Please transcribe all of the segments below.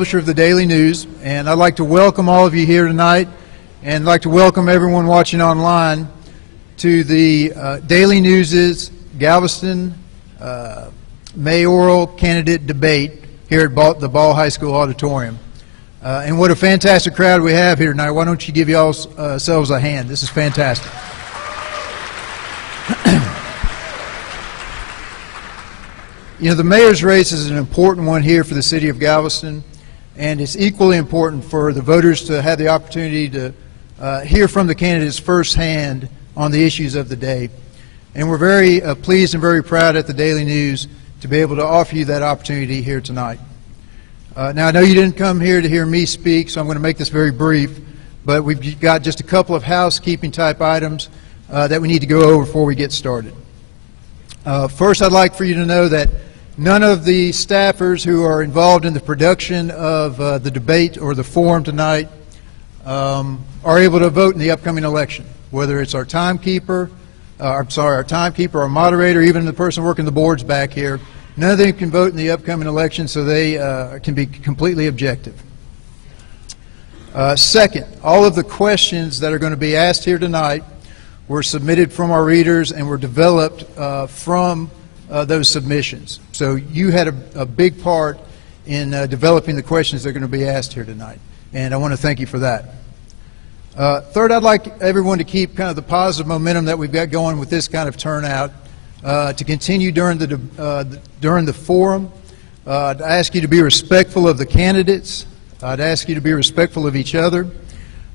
publisher of the Daily News, and I'd like to welcome all of you here tonight, and I'd like to welcome everyone watching online to the Daily News's Galveston Mayoral candidate debate here at the Ball High School auditorium. And what a fantastic crowd we have here tonight. Why don't you give yourselves a hand? This is fantastic. You know, the mayor's race is an important one here for the city of Galveston, and it's equally important for the voters to have the opportunity to hear from the candidates firsthand on the issues of the day. And we're very pleased and very proud at the Daily News to be able to offer you that opportunity here tonight. Now, I know you didn't come here to hear me speak, so I'm going to make this very brief, but we've got just a couple of housekeeping type items that we need to go over before we get started. First, I'd like for you to know that none of the staffers who are involved in the production of the debate or the forum tonight are able to vote in the upcoming election, whether it's our timekeeper, our moderator, even the person working the boards back here. None of them can vote in the upcoming election, so they can be completely objective. Second, all of the questions that are going to be asked here tonight were submitted from our readers and were developed from those submissions. So you had a big part in developing the questions that are going to be asked here tonight, and I want to thank you for that. Third, I'd like everyone to keep kind of the positive momentum that we've got going with this kind of turnout to continue during the forum. I'd ask you to be respectful of the candidates. I'd ask you to be respectful of each other.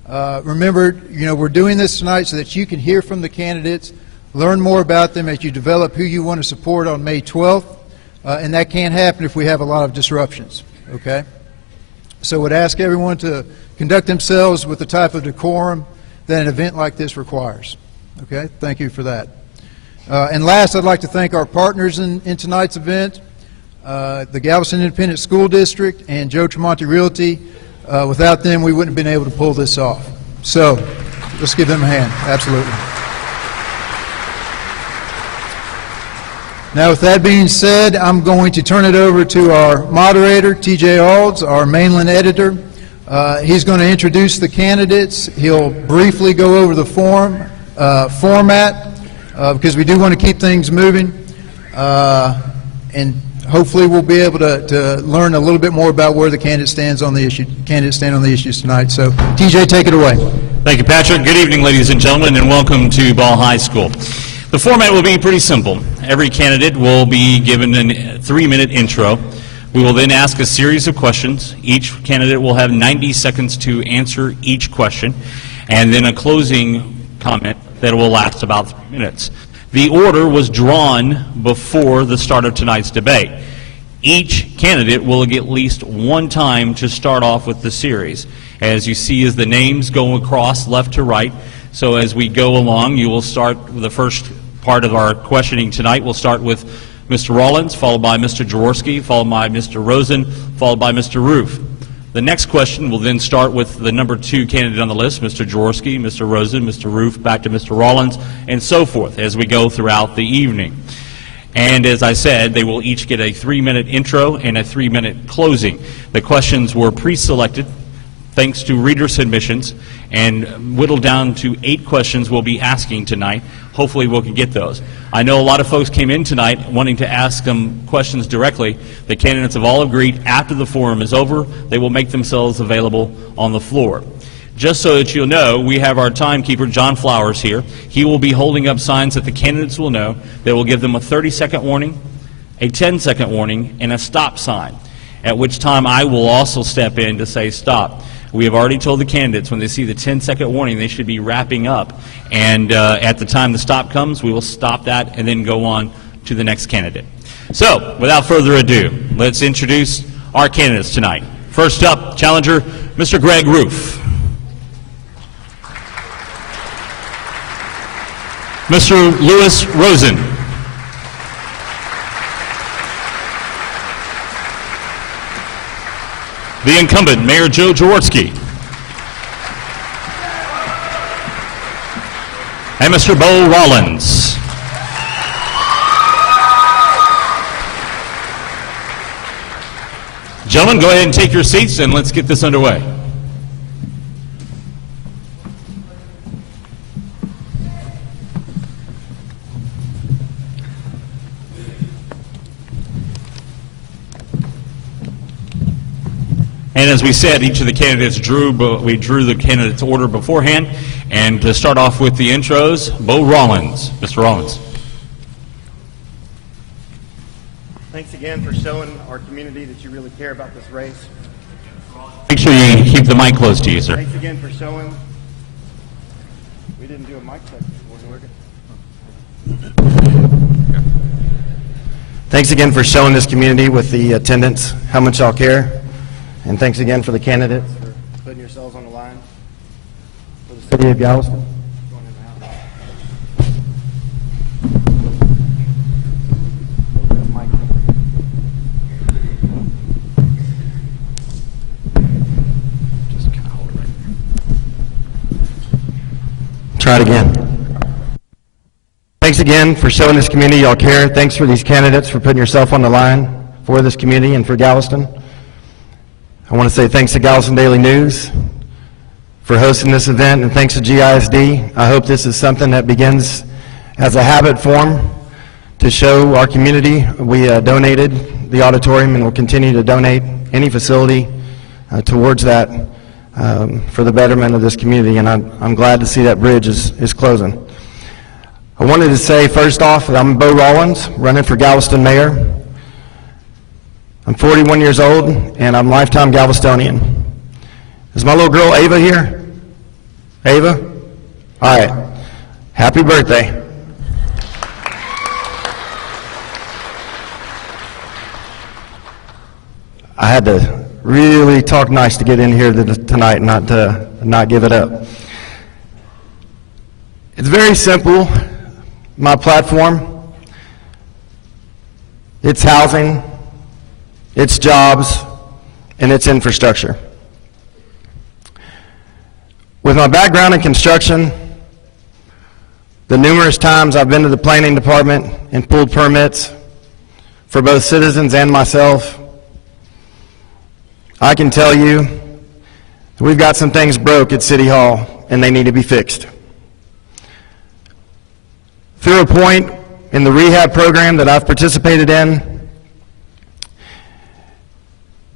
Remember, you know, we're doing this tonight so that you can hear from the candidates, learn more about them as you develop who you want to support on May 12th, and that can't happen if we have a lot of disruptions, okay? So I would ask everyone to conduct themselves with the type of decorum that an event like this requires, okay? Thank you for that. And last, I'd like to thank our partners in tonight's event, the Galveston Independent School District and Joe Tremonti Realty. Without them, we wouldn't have been able to pull this off. So let's give them a hand, absolutely. Now, with that being said, I'm going to turn it over to our moderator, TJ Alds, our mainland editor. He's going to introduce the candidates. He'll briefly go over the format, because we do want to keep things moving. And hopefully we'll be able to learn a little bit more about where the candidate stands on the issues tonight. So, TJ, take it away. Thank you, Patrick. Good evening, ladies and gentlemen, and welcome to Ball High School. The format will be pretty simple. Every candidate will be given a 3-minute intro. We will then ask a series of questions. Each candidate will have 90 seconds to answer each question, and then a closing comment that will last about 3 minutes. The order was drawn before the start of tonight's debate. Each candidate will get at least one time to start off with the series. As you see, as the names go across left to right, so as we go along, you will start with the first part of our questioning tonight. We'll start with Mr. Rollins, followed by Mr. Jaworski, followed by Mr. Rosen, followed by Mr. Roof. The next question will then start with the number 2 candidate on the list, Mr. Jaworski, Mr. Rosen, Mr. Roof, back to Mr. Rollins, and so forth as we go throughout the evening. And as I said, they will each get a 3-minute intro and a 3-minute closing. The questions were pre-selected thanks to reader submissions, and whittled down to 8 questions we'll be asking tonight. Hopefully we can get those. I know a lot of folks came in tonight wanting to ask them questions directly. The candidates have all agreed after the forum is over, they will make themselves available on the floor. Just so that you'll know, we have our timekeeper, John Flowers, here. He will be holding up signs that the candidates will know. They will give them a 30-second warning, a 10-second warning, and a stop sign, at which time I will also step in to say stop. We have already told the candidates when they see the 10-second warning they should be wrapping up, and at the time the stop comes we will stop that and then go on to the next candidate. So without further ado, let's introduce our candidates tonight. First up, challenger Mr. Greg Roof, Mr. Lewis Rosen, the incumbent, Mayor Joe Jaworski, and Mr. Bo Rollins. Gentlemen, go ahead and take your seats and let's get this underway. And as we said, each of the candidates we drew the candidates' order beforehand. And to start off with the intros, Bo Rollins. Mr. Rollins. Thanks again for showing our community that you really care about this race. Make sure you keep the mic close to you, sir. Thanks again for showing. We didn't do a mic check before, Thanks again for showing this community with the attendance how much y'all care. And thanks again for the candidates for putting yourselves on the line for the city of Galveston. Try it again. Thanks again for showing this community y'all care. Thanks for these candidates for putting yourself on the line for this community and for Galveston. I want to say thanks to Galveston Daily News for hosting this event, and thanks to GISD. I hope this is something that begins as a habit form to show our community. We donated the auditorium and will continue to donate any facility towards that for the betterment of this community, and I'm glad to see that bridge is closing. I wanted to say first off that I'm Bo Rollins, running for Galveston mayor. I'm 41 years old, and I'm lifetime Galvestonian. Is my little girl Ava here? Ava? All right. Happy birthday. I had to really talk nice to get in here tonight and not give it up. It's very simple, my platform. It's housing, it's jobs, and it's infrastructure. With my background in construction, the numerous times I've been to the planning department and pulled permits for both citizens and myself, I can tell you that we've got some things broke at City Hall and they need to be fixed. Through a point in the rehab program that I've participated in,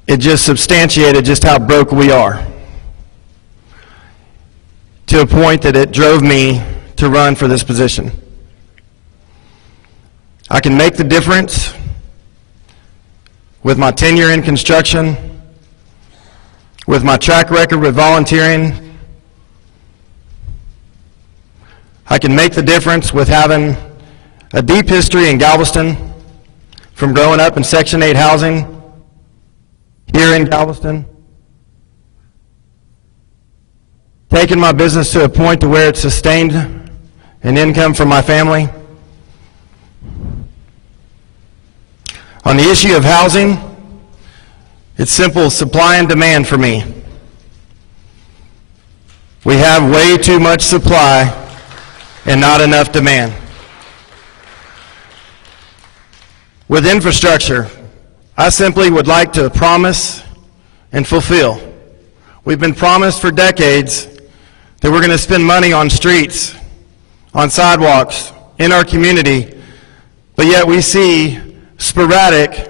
it just substantiated just how broke we are, to a point that it drove me to run for this position. I can make the difference with my tenure in construction, with my track record with volunteering. I can make the difference with having a deep history in Galveston, from growing up in Section 8 housing here in Galveston, taking my business to a point to where it sustained an income for my family. On the issue of housing, it's simple supply and demand for me. We have way too much supply and not enough demand. With infrastructure, I simply would like to promise and fulfill. We've been promised for decades that we're going to spend money on streets, on sidewalks, in our community, but yet we see sporadic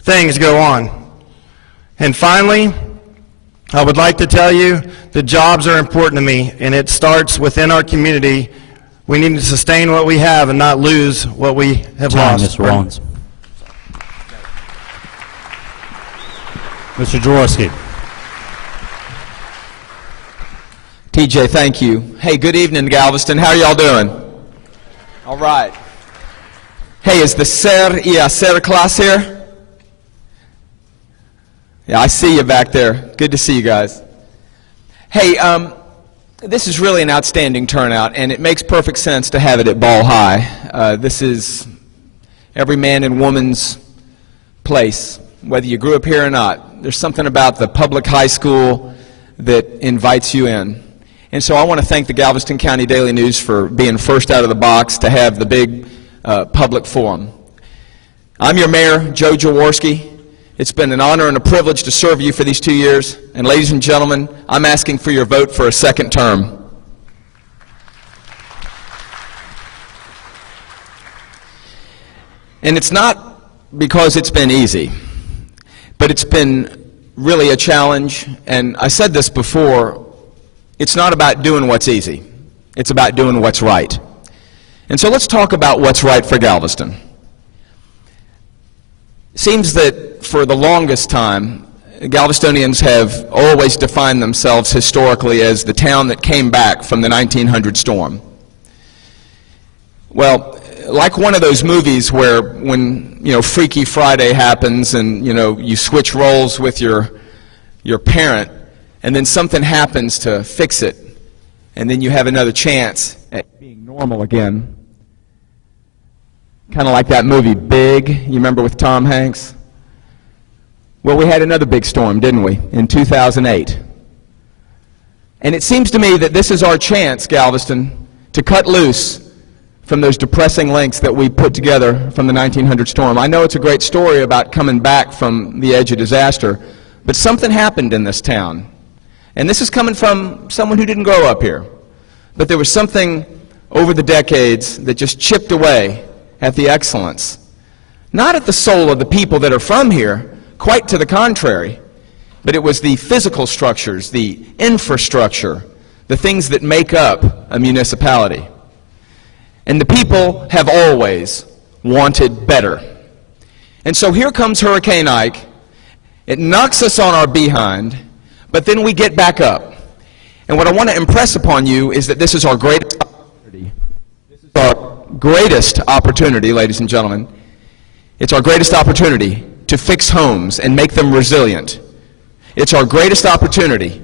things go on. And finally, I would like to tell you that jobs are important to me, and it starts within our community. We need to sustain what we have and not lose what we have lost. Mr. Rollins. Mr. Jaworski. TJ, thank you. Hey, good evening, Galveston. How are y'all doing? All right. Hey, is the Ser y Hacer class here? Yeah, I see you back there. Good to see you guys. Hey, this is really an outstanding turnout, and it makes perfect sense to have it at Ball High. This is every man and woman's place, whether you grew up here or not. There's something about the public high school that invites you in. And so I want to thank the Galveston County Daily News for being first out of the box to have the big public forum. I'm your mayor, Joe Jaworski, It's been an honor and a privilege to serve you for these 2 years. And ladies and gentlemen, I'm asking for your vote for a second term. And it's not because it's been easy, but it's been really a challenge. And I said this before, it's not about doing what's easy. It's about doing what's right. And so let's talk about what's right for Galveston. It seems that for the longest time, Galvestonians have always defined themselves historically as the town that came back from the 1900 storm. Well, like one of those movies where when, Freaky Friday happens and, you switch roles with your parent and then something happens to fix it and then you have another chance at being normal again. Kind of like that movie Big, you remember, with Tom Hanks? Well, we had another big storm, didn't we, in 2008. And it seems to me that this is our chance, Galveston, to cut loose from those depressing links that we put together from the 1900 storm. I know it's a great story about coming back from the edge of disaster, but something happened in this town. And this is coming from someone who didn't grow up here. But there was something over the decades that just chipped away at the excellence. Not at the soul of the people that are from here, quite to the contrary, but it was the physical structures, the infrastructure, the things that make up a municipality. And the people have always wanted better. And so here comes Hurricane Ike. It knocks us on our behind, but then we get back up. And what I want to impress upon you is that this is our greatest opportunity. This is our greatest opportunity, ladies and gentlemen. It's our greatest opportunity to fix homes and make them resilient. It's our greatest opportunity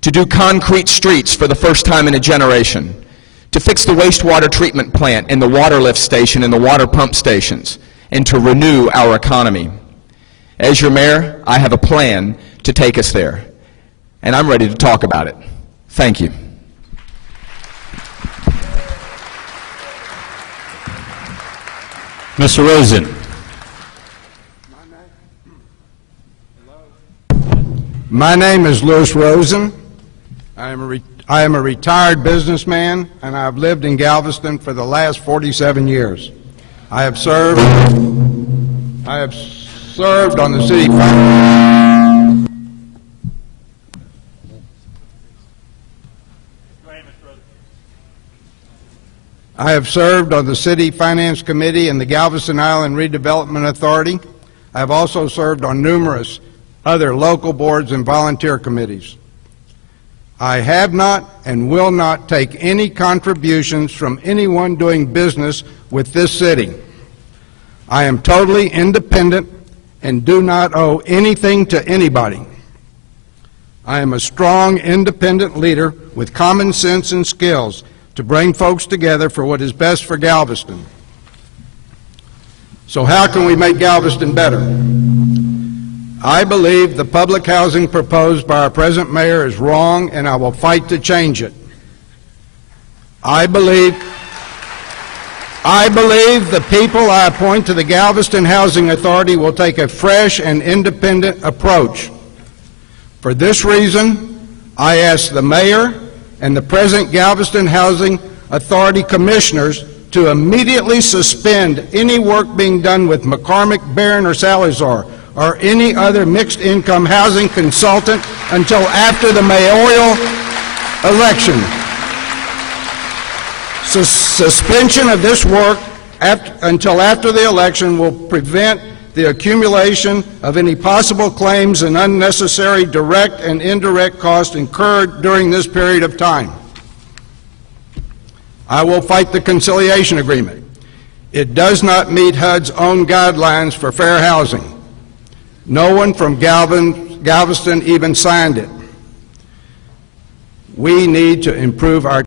to do concrete streets for the first time in a generation, to fix the wastewater treatment plant and the water lift station and the water pump stations, and to renew our economy. As your mayor, I have a plan to take us there, and I'm ready to talk about it. Thank you. Mr. Rosen. My name is Louis Rosen. I am a retired businessman, and I've lived in Galveston for the last 47 years. I have served on the city I have served on the City Finance Committee and the Galveston Island Redevelopment Authority. I have also served on numerous other local boards and volunteer committees. I have not and will not take any contributions from anyone doing business with this city. I am totally independent and do not owe anything to anybody. I am a strong, independent leader with common sense and skills to bring folks together for what is best for Galveston. So how can we make Galveston better? I believe the public housing proposed by our present mayor is wrong, and I will fight to change it. I believe the people I appoint to the Galveston Housing Authority will take a fresh and independent approach. For this reason, I ask the mayor and the present Galveston Housing Authority commissioners to immediately suspend any work being done with McCormick, Barron, or Salazar, or any other mixed-income housing consultant until after the mayoral election. Suspension of this work until after the election will prevent the accumulation of any possible claims and unnecessary direct and indirect costs incurred during this period of time. I will fight the conciliation agreement. It does not meet HUD's own guidelines for fair housing. No one from Galveston even signed it. We need to improve our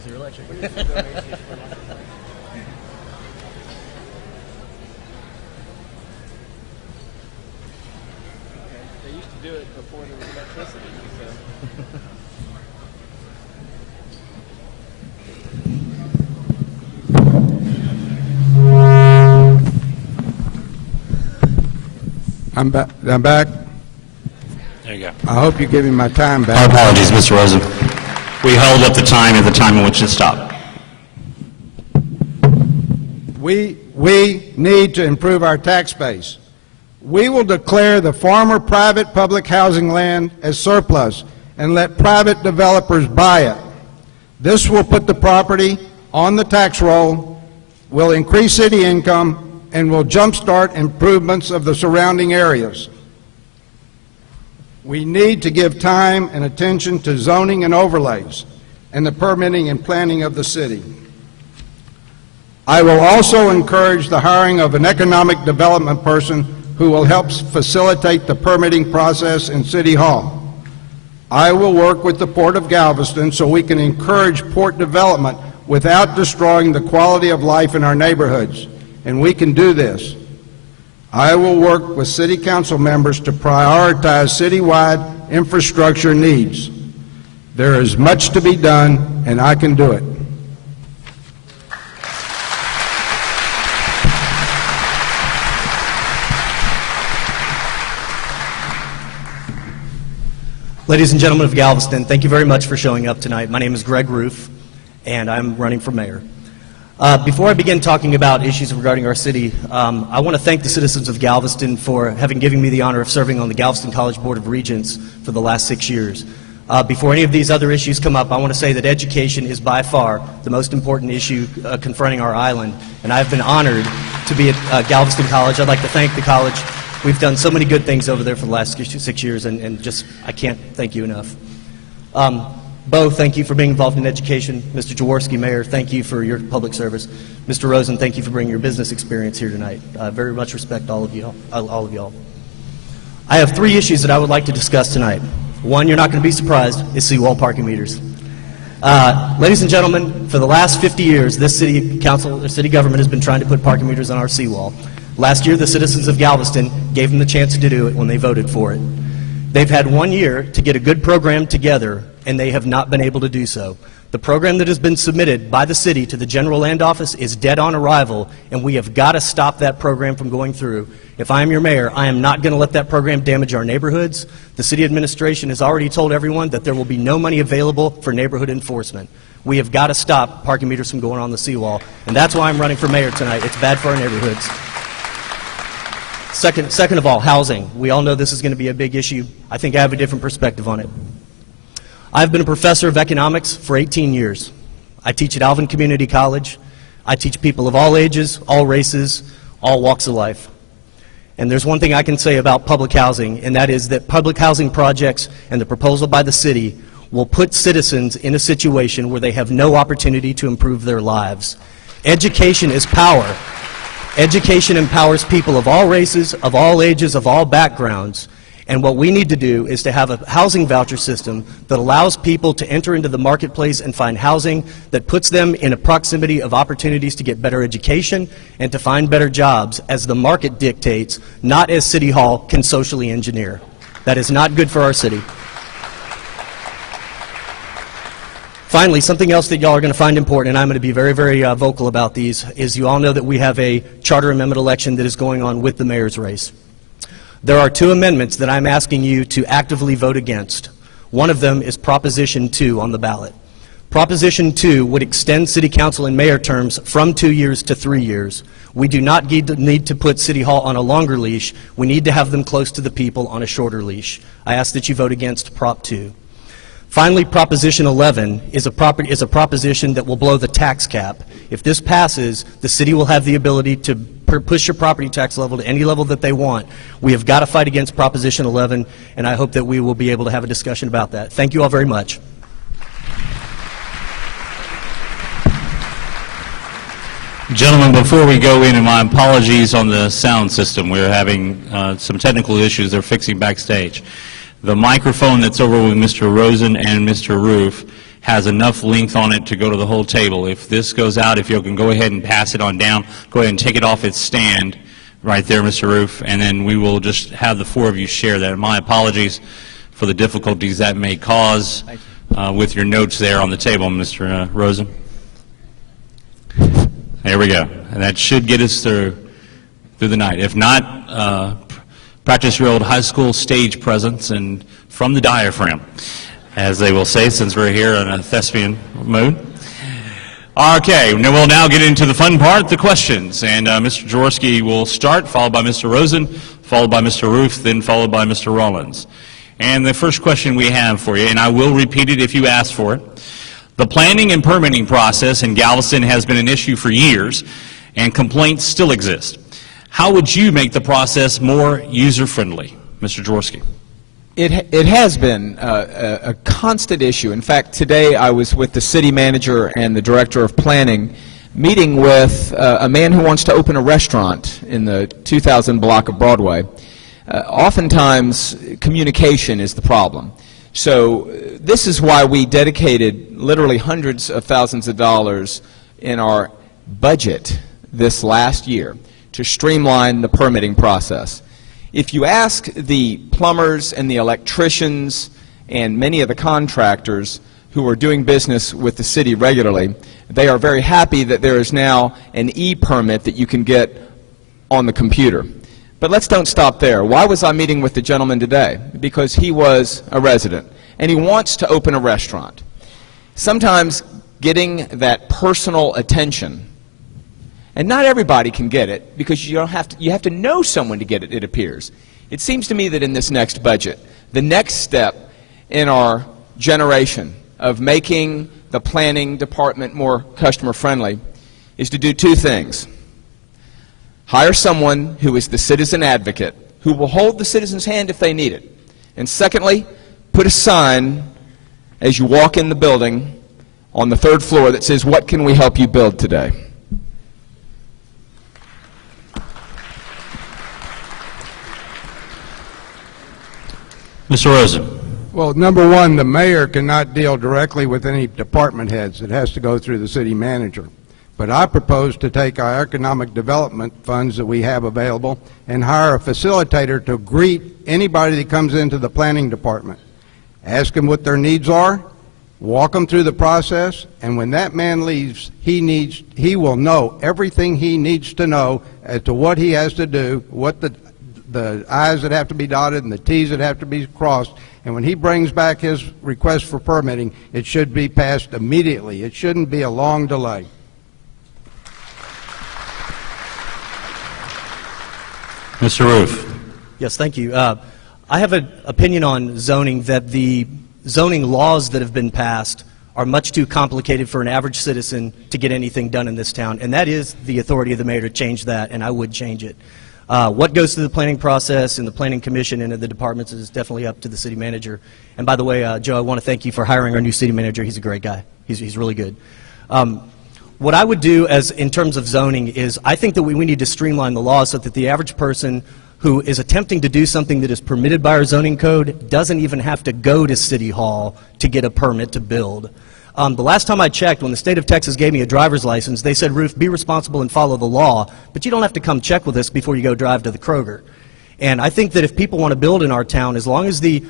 Raise your election. They used to do it before there was electricity, so. I'm back. There you go. I hope you give me my time Our back. apologies, Mr. Rosen. We held up the time at the time in which it stopped. We need to improve our tax base. We will declare the former private public housing land as surplus and let private developers buy it. This will put the property on the tax roll, will increase city income, and will jumpstart improvements of the surrounding areas. We need to give time and attention to zoning and overlays and the permitting and planning of the city. I will also encourage the hiring of an economic development person who will help facilitate the permitting process in City Hall. I will work with the Port of Galveston so we can encourage port development without destroying the quality of life in our neighborhoods, and we can do this. I will work with City Council members to prioritize citywide infrastructure needs. There is much to be done, and I can do it. Ladies and gentlemen of Galveston, thank you very much for showing up tonight. My name is Greg Roof, and I'm running for mayor. Before I begin talking about issues regarding our city, I want to thank the citizens of Galveston for having given me the honor of serving on the Galveston College Board of Regents for the last 6 years. Before any of these other issues come up, I want to say that education is by far the most important issue confronting our island, and I've been honored to be at Galveston College. I'd like to thank the college. We've done so many good things over there for the last 6 years, and just, I can't thank you enough. Bo, thank you for being involved in education. Mr. Jaworski, Mayor, thank you for your public service. Mr. Rosen, thank you for bringing your business experience here tonight. I very much respect all of you all. I have 3 issues that I would like to discuss tonight. One, you're not going to be surprised, is seawall parking meters. Ladies and gentlemen, for the last 50 years, this city council or city government has been trying to put parking meters on our seawall. Last year, the citizens of Galveston gave them the chance to do it when they voted for it. They've had 1 year to get a good program together, and they have not been able to do so. The program that has been submitted by the city to the General Land Office is dead on arrival, and we have got to stop that program from going through. If I am your mayor, I am not going to let that program damage our neighborhoods. The city administration has already told everyone that there will be no money available for neighborhood enforcement. We have got to stop parking meters from going on the seawall, and that's why I'm running for mayor tonight. It's bad for our neighborhoods. Second of all, housing. We all know this is going to be a big issue. I think I have a different perspective on it. I've been a professor of economics for 18 years. I teach at Alvin Community College. I teach people of all ages, all races, all walks of life. And there's one thing I can say about public housing, and that is that public housing projects and the proposal by the city will put citizens in a situation where they have no opportunity to improve their lives. Education is power. Education empowers people of all races, of all ages, of all backgrounds. And what we need to do is to have a housing voucher system that allows people to enter into the marketplace and find housing that puts them in a proximity of opportunities to get better education and to find better jobs as the market dictates, not as City Hall can socially engineer. That is not good for our city. Finally, something else that y'all are going to find important, and I'm going to be very, very vocal about these, is you all know that we have a charter amendment election that is going on with the mayor's race. There are 2 amendments that I'm asking you to actively vote against. One of them is Proposition 2 on the ballot. Proposition 2 would extend city council and mayor terms from 2 years to 3 years. We do not need to put City Hall on a longer leash. We need to have them close to the people on a shorter leash. I ask that you vote against Prop 2. Finally, Proposition 11 is a proposition that will blow the tax cap. If this passes, the city will have the ability to push your property tax level to any level that they want. We have got to fight against Proposition 11, and I hope that we will be able to have a discussion about that. Thank you all very much. Gentlemen, before we go in, and my apologies on the sound system. We're having some technical issues they're fixing backstage. The microphone that's over with Mr. Rosen and Mr. Roof has enough length on it to go to the whole table. If this goes out, if you can go ahead and pass it on down, go ahead and take it off its stand right there, Mr. Roof, and then we will just have the four of you share that. My apologies for the difficulties that may cause with your notes there on the table, Mr. Rosen. There we go. And that should get us through the night. If not, practice your old high school stage presence and from the diaphragm, as they will say, since we're here in a thespian mood. Okay, we'll now get into the fun part, the questions. And Mr. Jaworski will start, followed by Mr. Rosen, followed by Mr. Roof, then followed by Mr. Rollins. And the first question we have for you, and I will repeat it if you ask for it. The planning and permitting process in Galveston has been an issue for years, and complaints still exist. How would you make the process more user-friendly, Mr. Jaworski? It has been a constant issue. In fact, today I was with the city manager and the director of planning meeting with a man who wants to open a restaurant in the 2000 block of Broadway. Oftentimes, communication is the problem. So this is why we dedicated literally hundreds of thousands of dollars in our budget this last year to streamline the permitting process. If you ask the plumbers and the electricians and many of the contractors who are doing business with the city regularly, they are very happy that there is now an e-permit that you can get on the computer. But let's don't stop there. Why was I meeting with the gentleman today? Because he was a resident, and he wants to open a restaurant. Sometimes getting that personal attention, and not everybody can get it, because you have to know someone to get it, it appears. It seems to me that in this next budget, the next step in our generation of making the planning department more customer-friendly is to do two things. Hire someone who is the citizen advocate, who will hold the citizen's hand if they need it. And secondly, put a sign as you walk in the building on the third floor that says, "What can we help you build today?" Mr. Rosen. Well, number one, the mayor cannot deal directly with any department heads. It has to go through the city manager. But I propose to take our economic development funds that we have available and hire a facilitator to greet anybody that comes into the planning department. Ask them what their needs are, walk them through the process, and when that man leaves, he will know everything he needs to know as to what he has to do, what the I's that have to be dotted and the T's that have to be crossed. And when he brings back his request for permitting, it should be passed immediately. It shouldn't be a long delay. Mr. Roof. Yes, thank you. I have an opinion on zoning that the zoning laws that have been passed are much too complicated for an average citizen to get anything done in this town, and that is the authority of the mayor to change that, and I would change it. What goes through the planning process and the planning commission and the departments is definitely up to the city manager. And by the way, Joe, I want to thank you for hiring our new city manager. He's a great guy. He's really good. What I would do in terms of zoning is I think that we need to streamline the laws so that the average person who is attempting to do something that is permitted by our zoning code doesn't even have to go to City Hall to get a permit to build. The last time I checked, when the state of Texas gave me a driver's license, they said, "Ruth, be responsible and follow the law, but you don't have to come check with us before you go drive to the Kroger." And I think that if people want to build in our town, as long as the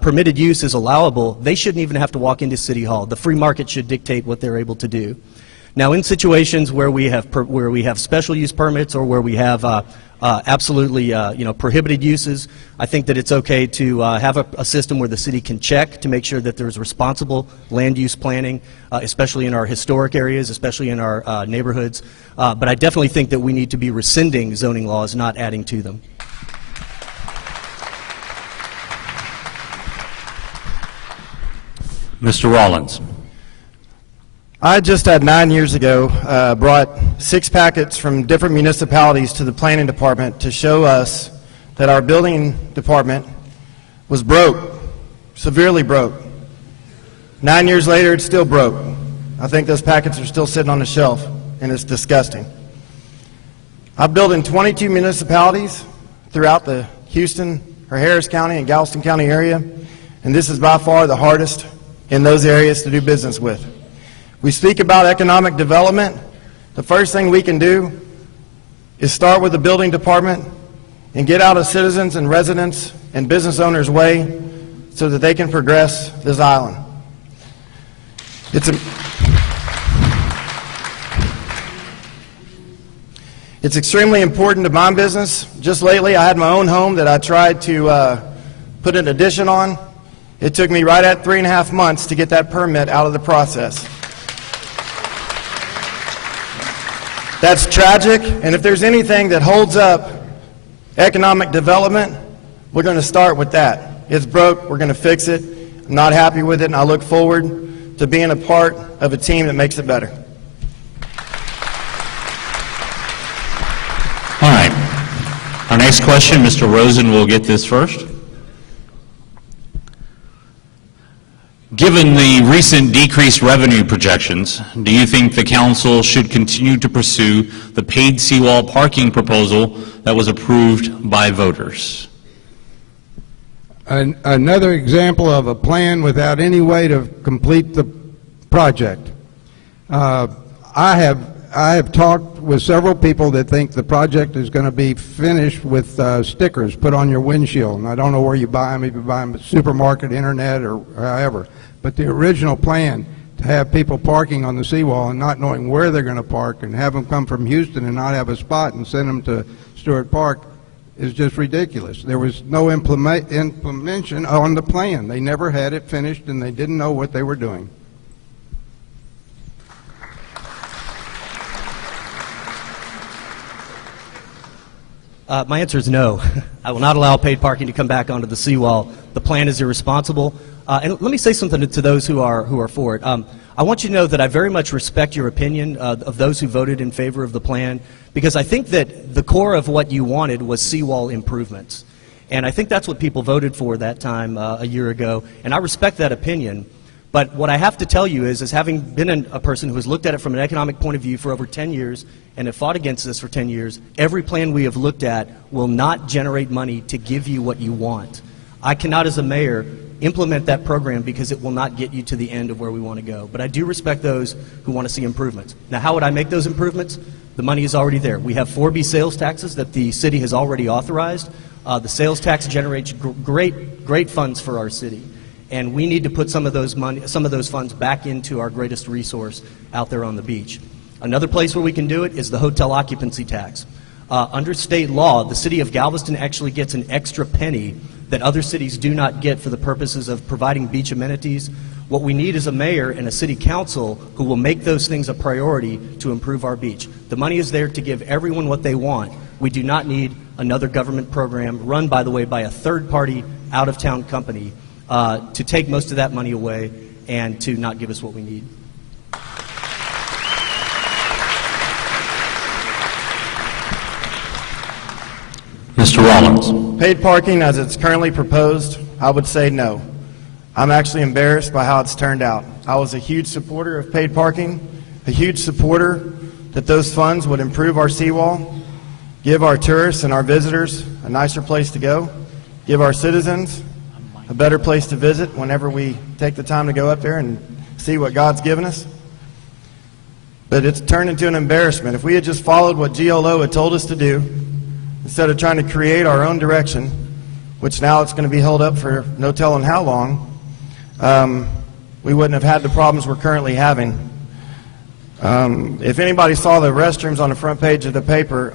permitted use is allowable, they shouldn't even have to walk into City Hall. The free market should dictate what they're able to do. Now, in situations where we have special use permits or where we have absolutely prohibited uses, I think that it's okay to have a system where the city can check to make sure that there's responsible land use planning, especially in our historic areas, especially in our neighborhoods. But I definitely think that we need to be rescinding zoning laws, not adding to them. Mr. Rollins. I just had 9 years ago brought 6 packets from different municipalities to the planning department to show us that our building department was broke, severely broke. 9 years later, it's still broke. I think those packets are still sitting on the shelf, and it's disgusting. I've built in 22 municipalities throughout the Houston or Harris County and Galveston County area, and this is by far the hardest in those areas to do business with. We speak about economic development. The first thing we can do is start with the building department and get out of citizens and residents and business owners' way so that they can progress this island. It's extremely important to my business. Just lately, I had my own home that I tried to put an addition on. It took me right at 3.5 months to get that permit out of the process. That's tragic, and if there's anything that holds up economic development, we're going to start with that. It's broke, we're going to fix it. I'm not happy with it, and I look forward to being a part of a team that makes it better. All right. Our next question, Mr. Rosen will get this first. Given the recent decreased revenue projections, do you think the council should continue to pursue the paid seawall parking proposal that was approved by voters? Another example of a plan without any way to complete the project. I have talked with several people that think the project is going to be finished with stickers put on your windshield, and I don't know where you buy them, if you buy them at supermarket, internet, or however. But the original plan to have people parking on the seawall and not knowing where they're going to park and have them come from Houston and not have a spot and send them to Stewart Park is just ridiculous. There was no implementation on the plan. They never had it finished, and they didn't know what they were doing. My answer is no. I will not allow paid parking to come back onto the seawall. The plan is irresponsible. And let me say something to those who are for it. I want you to know that I very much respect your opinion of those who voted in favor of the plan, because I think that the core of what you wanted was seawall improvements. And I think that's what people voted for that time a year ago, and I respect that opinion. But what I have to tell you is having been a person who has looked at it from an economic point of view for over 10 years and have fought against this for 10 years, every plan we have looked at will not generate money to give you what you want. I cannot, as a mayor, implement that program because it will not get you to the end of where we want to go. But I do respect those who want to see improvements. Now, how would I make those improvements? The money is already there. We have 4B sales taxes that the city has already authorized. The sales tax generates great funds for our city. And we need to put some of those funds back into our greatest resource out there on the beach. Another place where we can do it is the hotel occupancy tax. Under state law, the city of Galveston actually gets an extra penny that other cities do not get for the purposes of providing beach amenities. What we need is a mayor and a city council who will make those things a priority to improve our beach. The money is there to give everyone what they want. We do not need another government program run, by the way, by a third-party, out-of-town company to take most of that money away and to not give us what we need. Mr. Rollins. Paid parking as it's currently proposed, I would say no. I'm actually embarrassed by how it's turned out. I was a huge supporter of paid parking, a huge supporter that those funds would improve our seawall, give our tourists and our visitors a nicer place to go, give our citizens a better place to visit whenever we take the time to go up there and see what God's given us. But it's turned into an embarrassment. If we had just followed what GLO had told us to do, instead of trying to create our own direction, which now it's going to be held up for no telling how long, we wouldn't have had the problems we're currently having. If anybody saw the restrooms on the front page of the paper,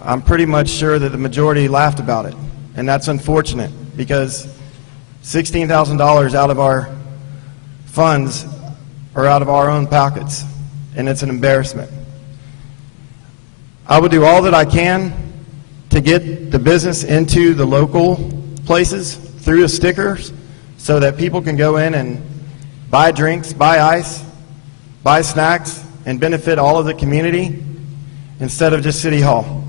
I'm pretty much sure that the majority laughed about it. And that's unfortunate, because $16,000 out of our funds are out of our own pockets, and it's an embarrassment. I would do all that I can to get the business into the local places through the stickers so that people can go in and buy drinks, buy ice, buy snacks, and benefit all of the community instead of just City Hall.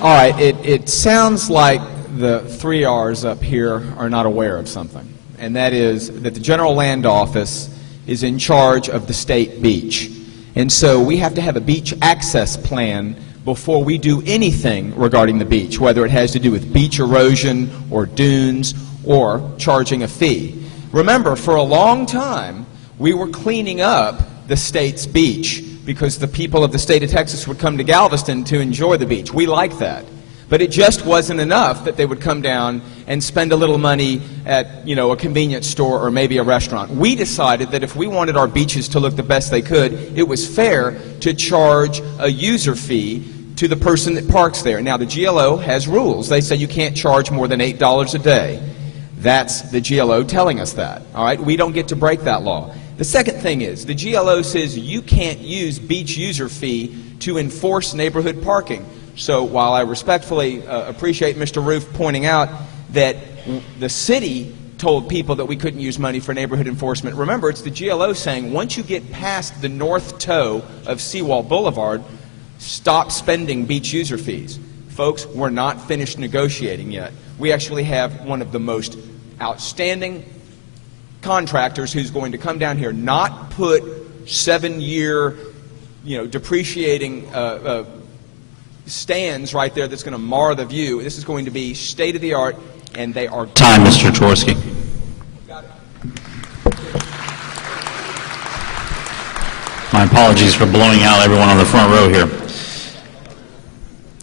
All right, it sounds like the 3 R's up here are not aware of something, and that is that the General Land Office is in charge of the state beach. And so we have to have a beach access plan before we do anything regarding the beach, whether it has to do with beach erosion or dunes or charging a fee. Remember, for a long time, we were cleaning up the state's beach because the people of the state of Texas would come to Galveston to enjoy the beach. We like that. But it just wasn't enough that they would come down and spend a little money at, you know, a convenience store or maybe a restaurant. We decided that if we wanted our beaches to look the best they could, it was fair to charge a user fee to the person that parks there. Now, the GLO has rules. They say you can't charge more than $8 a day. That's the GLO telling us that. All right? We don't get to break that law. The second thing is, the GLO says you can't use beach user fee to enforce neighborhood parking. So while I respectfully appreciate Mr. Roof pointing out that the city told people that we couldn't use money for neighborhood enforcement, remember, it's the GLO saying once you get past the north toe of Seawall Boulevard, stop spending beach user fees. Folks, we're not finished negotiating yet. We actually have one of the most outstanding contractors who's going to come down here, not put 7-year, depreciating stands right there that's going to mar the view. This is going to be state-of-the-art, and they are... Time, Mr. Jaworski. My apologies for blowing out everyone on the front row here.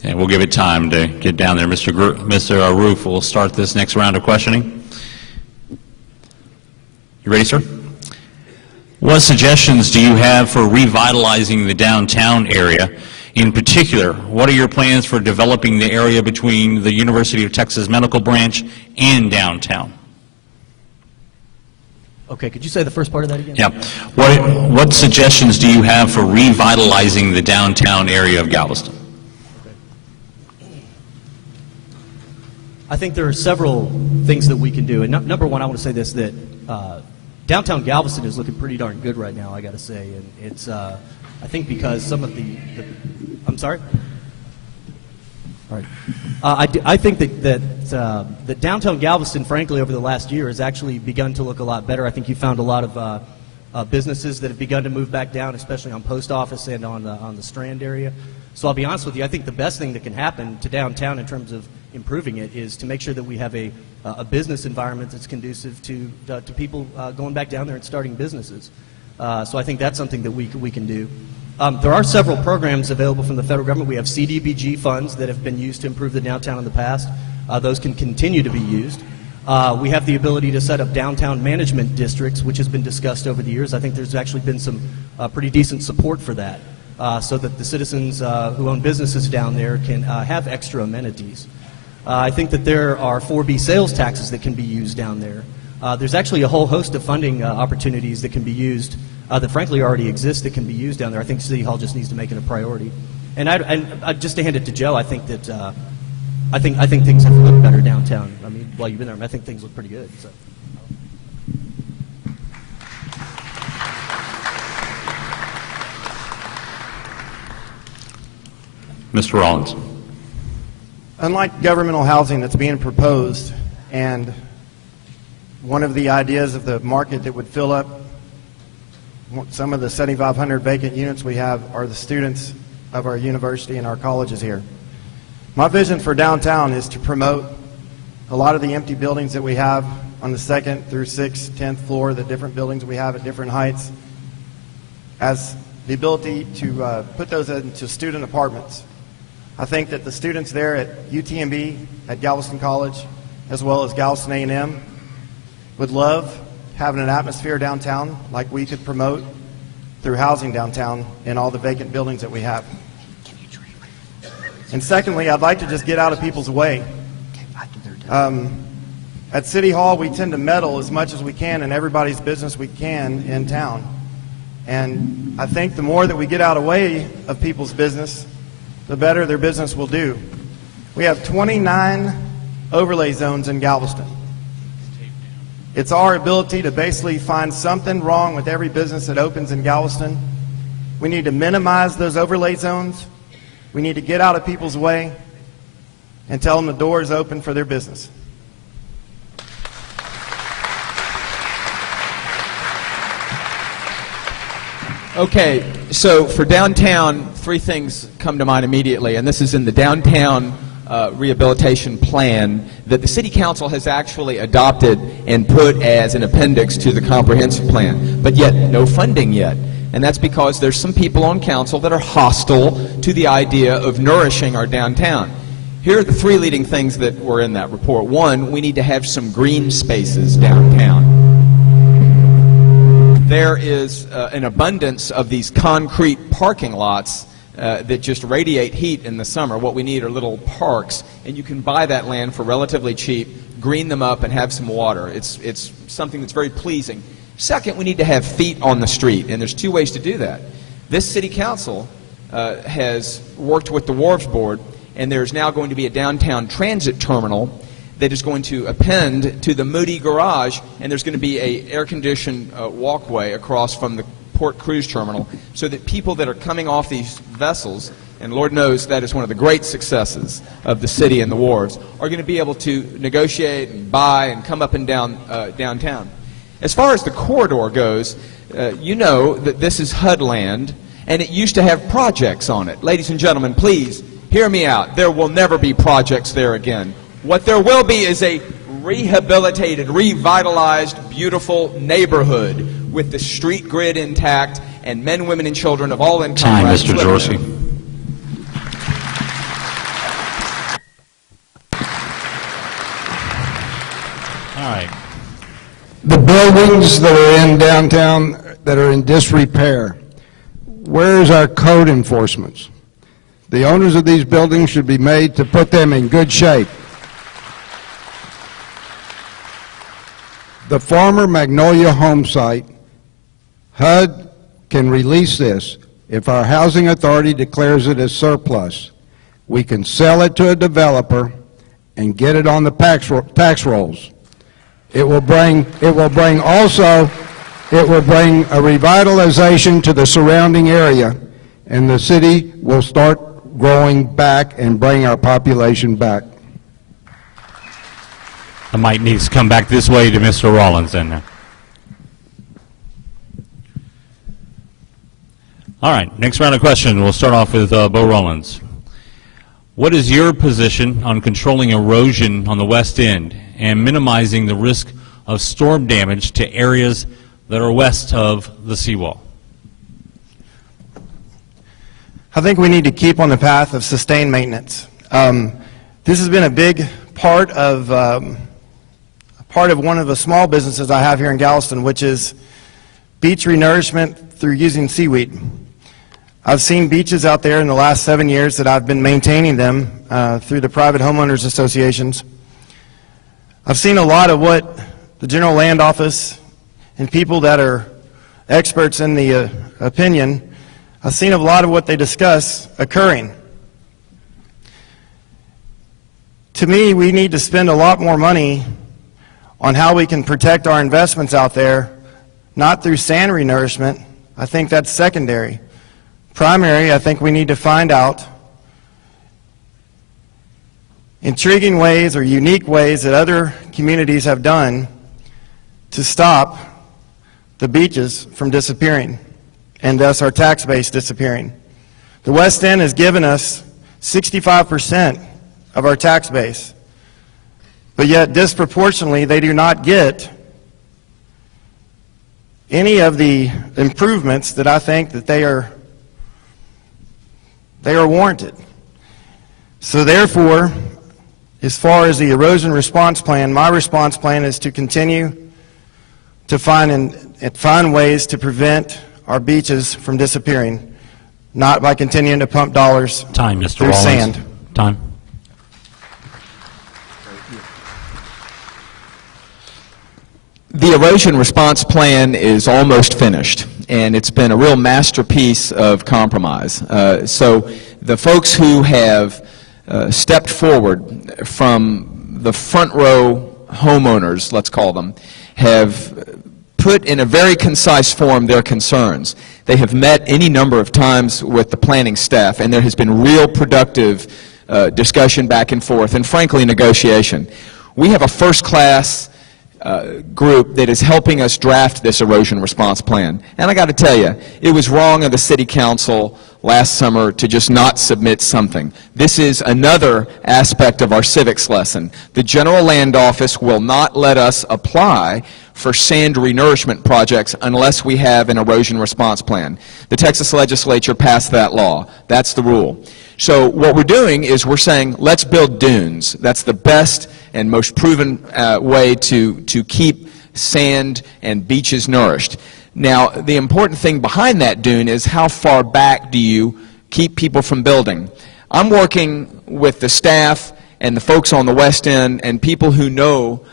And we'll give it time to get down there. Mr. Roof will start this next round of questioning. You ready, sir? What suggestions do you have for revitalizing the downtown area? In particular, what are your plans for developing the area between the University of Texas Medical Branch and downtown? Okay, could you say the first part of that again? Yeah. What suggestions do you have for revitalizing the downtown area of Galveston? I think there are several things that we can do. And number one, I want to say this, that downtown Galveston is looking pretty darn good right now, I got to say. And it's, I think because some of I'm sorry? All right. I think that downtown Galveston, frankly, over the last year has actually begun to look a lot better. I think you found a lot of businesses that have begun to move back down, especially on Post Office and on the Strand area. So I'll be honest with you, I think the best thing that can happen to downtown in terms of improving it is to make sure that we have a business environment that's conducive to people going back down there and starting businesses. So I think that's something that we can do. There are several programs available from the federal government. We have CDBG funds that have been used to improve the downtown in the past. Those can continue to be used. We have the ability to set up downtown management districts, which has been discussed over the years. I think there's actually been some pretty decent support for that, so that the citizens who own businesses down there can have extra amenities. I think that there are 4B sales taxes that can be used down there. There's actually a whole host of funding opportunities that can be used that frankly already exist that can be used down there. I think City Hall just needs to make it a priority. And just to hand it to Joe, I think that I think things have looked better downtown. I mean, while you've been there, I think things look pretty good. So. Mr. Rollins. Unlike governmental housing that's being proposed, and one of the ideas of the market that would fill up some of the 7,500 vacant units we have are the students of our university and our colleges here. My vision for downtown is to promote a lot of the empty buildings that we have on the 2nd through 6th, 10th floor, the different buildings we have at different heights, as the ability to put those into student apartments. I think that the students there at UTMB, at Galveston College, as well as Galveston A&M, would love having an atmosphere downtown like we could promote through housing downtown in all the vacant buildings that we have. And secondly, I'd like to just get out of people's way. At City Hall, we tend to meddle as much as we can in everybody's business we can in town. And I think the more that we get out of the way of people's business, the better their business will do. We have 29 overlay zones in Galveston. It's our ability to basically find something wrong with every business that opens in Galveston. We need to minimize those overlay zones. We need to get out of people's way and tell them the door is open for their business. Okay, so for downtown, three things come to mind immediately, and this is in the downtown rehabilitation plan that the City Council has actually adopted and put as an appendix to the comprehensive plan, but yet no funding yet. And that's because there's some people on council that are hostile to the idea of nourishing our downtown. Here are the three leading things that were in that report. One, we need to have some green spaces downtown. There is an abundance of these concrete parking lots that just radiate heat in the summer. What we need are little parks, and you can buy that land for relatively cheap, green them up, and have some water. It's something that's very pleasing. Second, we need to have feet on the street, and there's two ways to do that. This City Council has worked with the Wharves Board, and there's now going to be a downtown transit terminal that is going to append to the Moody Garage, and there's going to be a air-conditioned walkway across from the Port Cruise Terminal so that people that are coming off these vessels, and Lord knows that is one of the great successes of the city and the wharves, are going to be able to negotiate and buy and come up and down downtown. As far as the corridor goes, you know that this is HUD land, and it used to have projects on it. Ladies and gentlemen, please hear me out. There will never be projects there again. What there will be is a rehabilitated, revitalized, beautiful neighborhood with the street grid intact and men, women, and children of all income Time, brackets Mr. living Dorsey. there. All right. The buildings that are in downtown that are in disrepair, where is our code enforcement? The owners of these buildings should be made to put them in good shape. The former Magnolia home site, HUD can release this if our housing authority declares it as surplus. We can sell it to a developer and get it on the tax rolls. It will bring a revitalization to the surrounding area, and the city will start growing back and bring our population back. I might need to come back this way to Mr. Rollins then. All right, next round of questions. We'll start off with Bo Rollins. What is your position on controlling erosion on the west end and minimizing the risk of storm damage to areas that are west of the seawall? I think we need to keep on the path of sustained maintenance. This has been a big part of one of the small businesses I have here in Galveston, which is beach renourishment through using seaweed. I've seen beaches out there in the last 7 years that I've been maintaining them through the private homeowners associations. I've seen a lot of what the General Land Office and people that are experts in the opinion, I've seen a lot of what they discuss occurring. To me, we need to spend a lot more money on how we can protect our investments out there, not through sand renourishment. I think that's secondary. Primary, I think we need to find out intriguing ways or unique ways that other communities have done to stop the beaches from disappearing and thus our tax base disappearing. The West End has given us 65% of our tax base, but yet disproportionately they do not get any of the improvements that I think that they are warranted. So therefore, as far as the erosion response plan, my response plan is to continue to find ways to prevent our beaches from disappearing, not by continuing to pump dollars Time, Mr. through Rollins. sand. Time. The erosion response plan is almost finished, and it's been a real masterpiece of compromise. So the folks who have stepped forward from the front row homeowners, let's call them, have put in a very concise form their concerns. They have met any number of times with the planning staff, and there has been real productive discussion back and forth, and frankly, negotiation. We have a first-class group that is helping us draft this erosion response plan. And I got to tell you, it was wrong of the City Council last summer to just not submit something. This is another aspect of our civics lesson. The General Land Office will not let us apply for sand renourishment projects unless we have an erosion response plan. The Texas legislature passed that law. That's the rule. So what we're doing is we're saying, let's build dunes. That's the best and most proven way to keep sand and beaches nourished. Now, the important thing behind that dune is how far back do you keep people from building? I'm working with the staff and the folks on the West End and people who know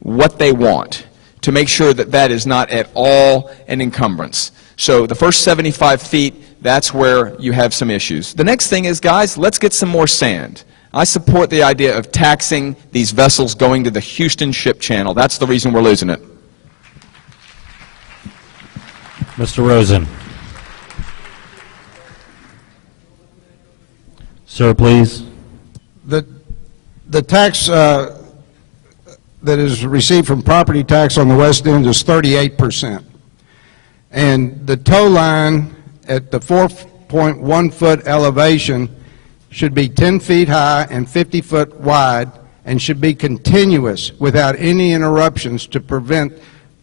what they want to make sure that that is not at all an encumbrance. So the first 75 feet, that's where you have some issues. The next thing is, guys, let's get some more sand. I support the idea of taxing these vessels going to the Houston Ship Channel. That's the reason we're losing it. Mr. Rosen. Sir, please. The tax that is received from property tax on the West End is 38%. And the tow line at the 4.1 foot elevation should be 10 feet high and 50 foot wide and should be continuous without any interruptions to prevent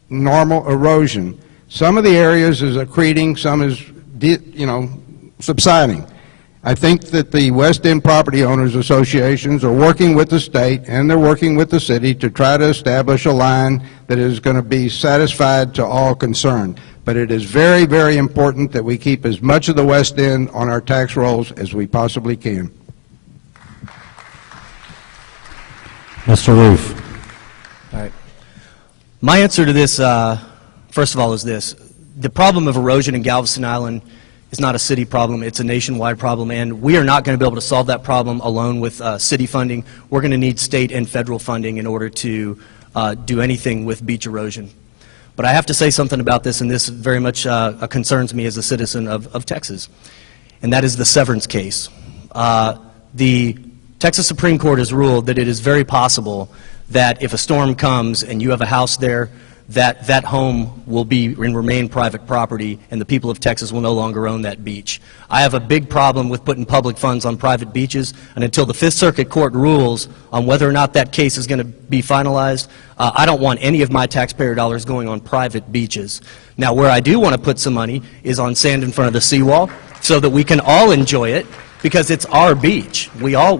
normal erosion. Some of the areas is accreting, some is, subsiding. I think that the West End Property Owners Associations are working with the state and they're working with the city to try to establish a line that is going to be satisfied to all concerned. But it is very, very important that we keep as much of the West End on our tax rolls as we possibly can. Mr. Roof. All right. My answer to this, first of all, is this. The problem of erosion in Galveston Island is not a city problem, it's a nationwide problem, and we are not going to be able to solve that problem alone with city funding. We're going to need state and federal funding in order to do anything with beach erosion. But I have to say something about this, and this very much concerns me as a citizen of Texas, and that is the severance case. The Texas Supreme Court has ruled that it is very possible that if a storm comes and you have a house there, that home will be and remain private property, and the people of Texas will no longer own that beach. I have a big problem with putting public funds on private beaches, and until the Fifth Circuit Court rules on whether or not that case is going to be finalized, I don't want any of my taxpayer dollars going on private beaches. Now, where I do want to put some money is on sand in front of the seawall, so that we can all enjoy it, because it's our beach. We all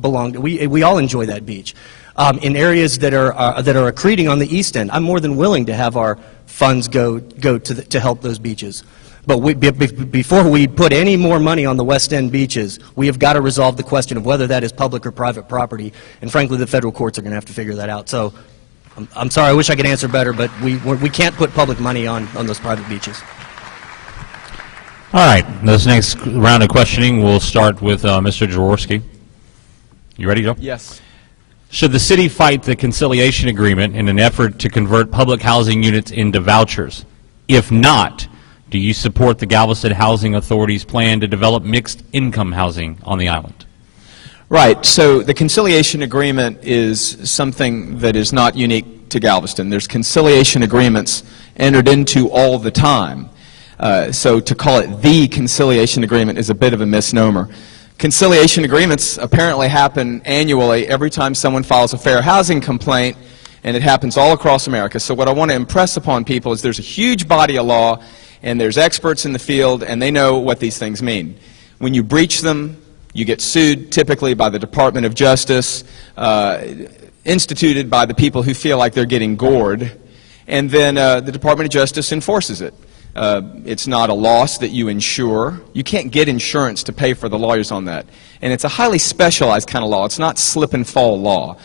belong to, we all enjoy that beach. In areas that are accreting on the east end, I'm more than willing to have our funds go to help those beaches. But before we put any more money on the west end beaches, we have got to resolve the question of whether that is public or private property. And frankly, the federal courts are going to have to figure that out. So I'm sorry, I wish I could answer better, but we can't put public money on those private beaches. All right, this next round of questioning will start with Mr. Jaworski. You ready, Joe? Yes. Should the city fight the conciliation agreement in an effort to convert public housing units into vouchers? If not, do you support the Galveston Housing Authority's plan to develop mixed income housing on the island? Right. So the conciliation agreement is something that is not unique to Galveston. There's conciliation agreements entered into all the time. So to call it the conciliation agreement is a bit of a misnomer. Conciliation agreements apparently happen annually every time someone files a fair housing complaint, and it happens all across America. So what I want to impress upon people is there's a huge body of law, and there's experts in the field, and they know what these things mean. When you breach them, you get sued, typically by the Department of Justice, instituted by the people who feel like they're getting gored, and then the Department of Justice enforces it. It's not a loss that you insure. You can't get insurance to pay for the lawyers on that. And it's a highly specialized kind of law. It's not slip and fall law.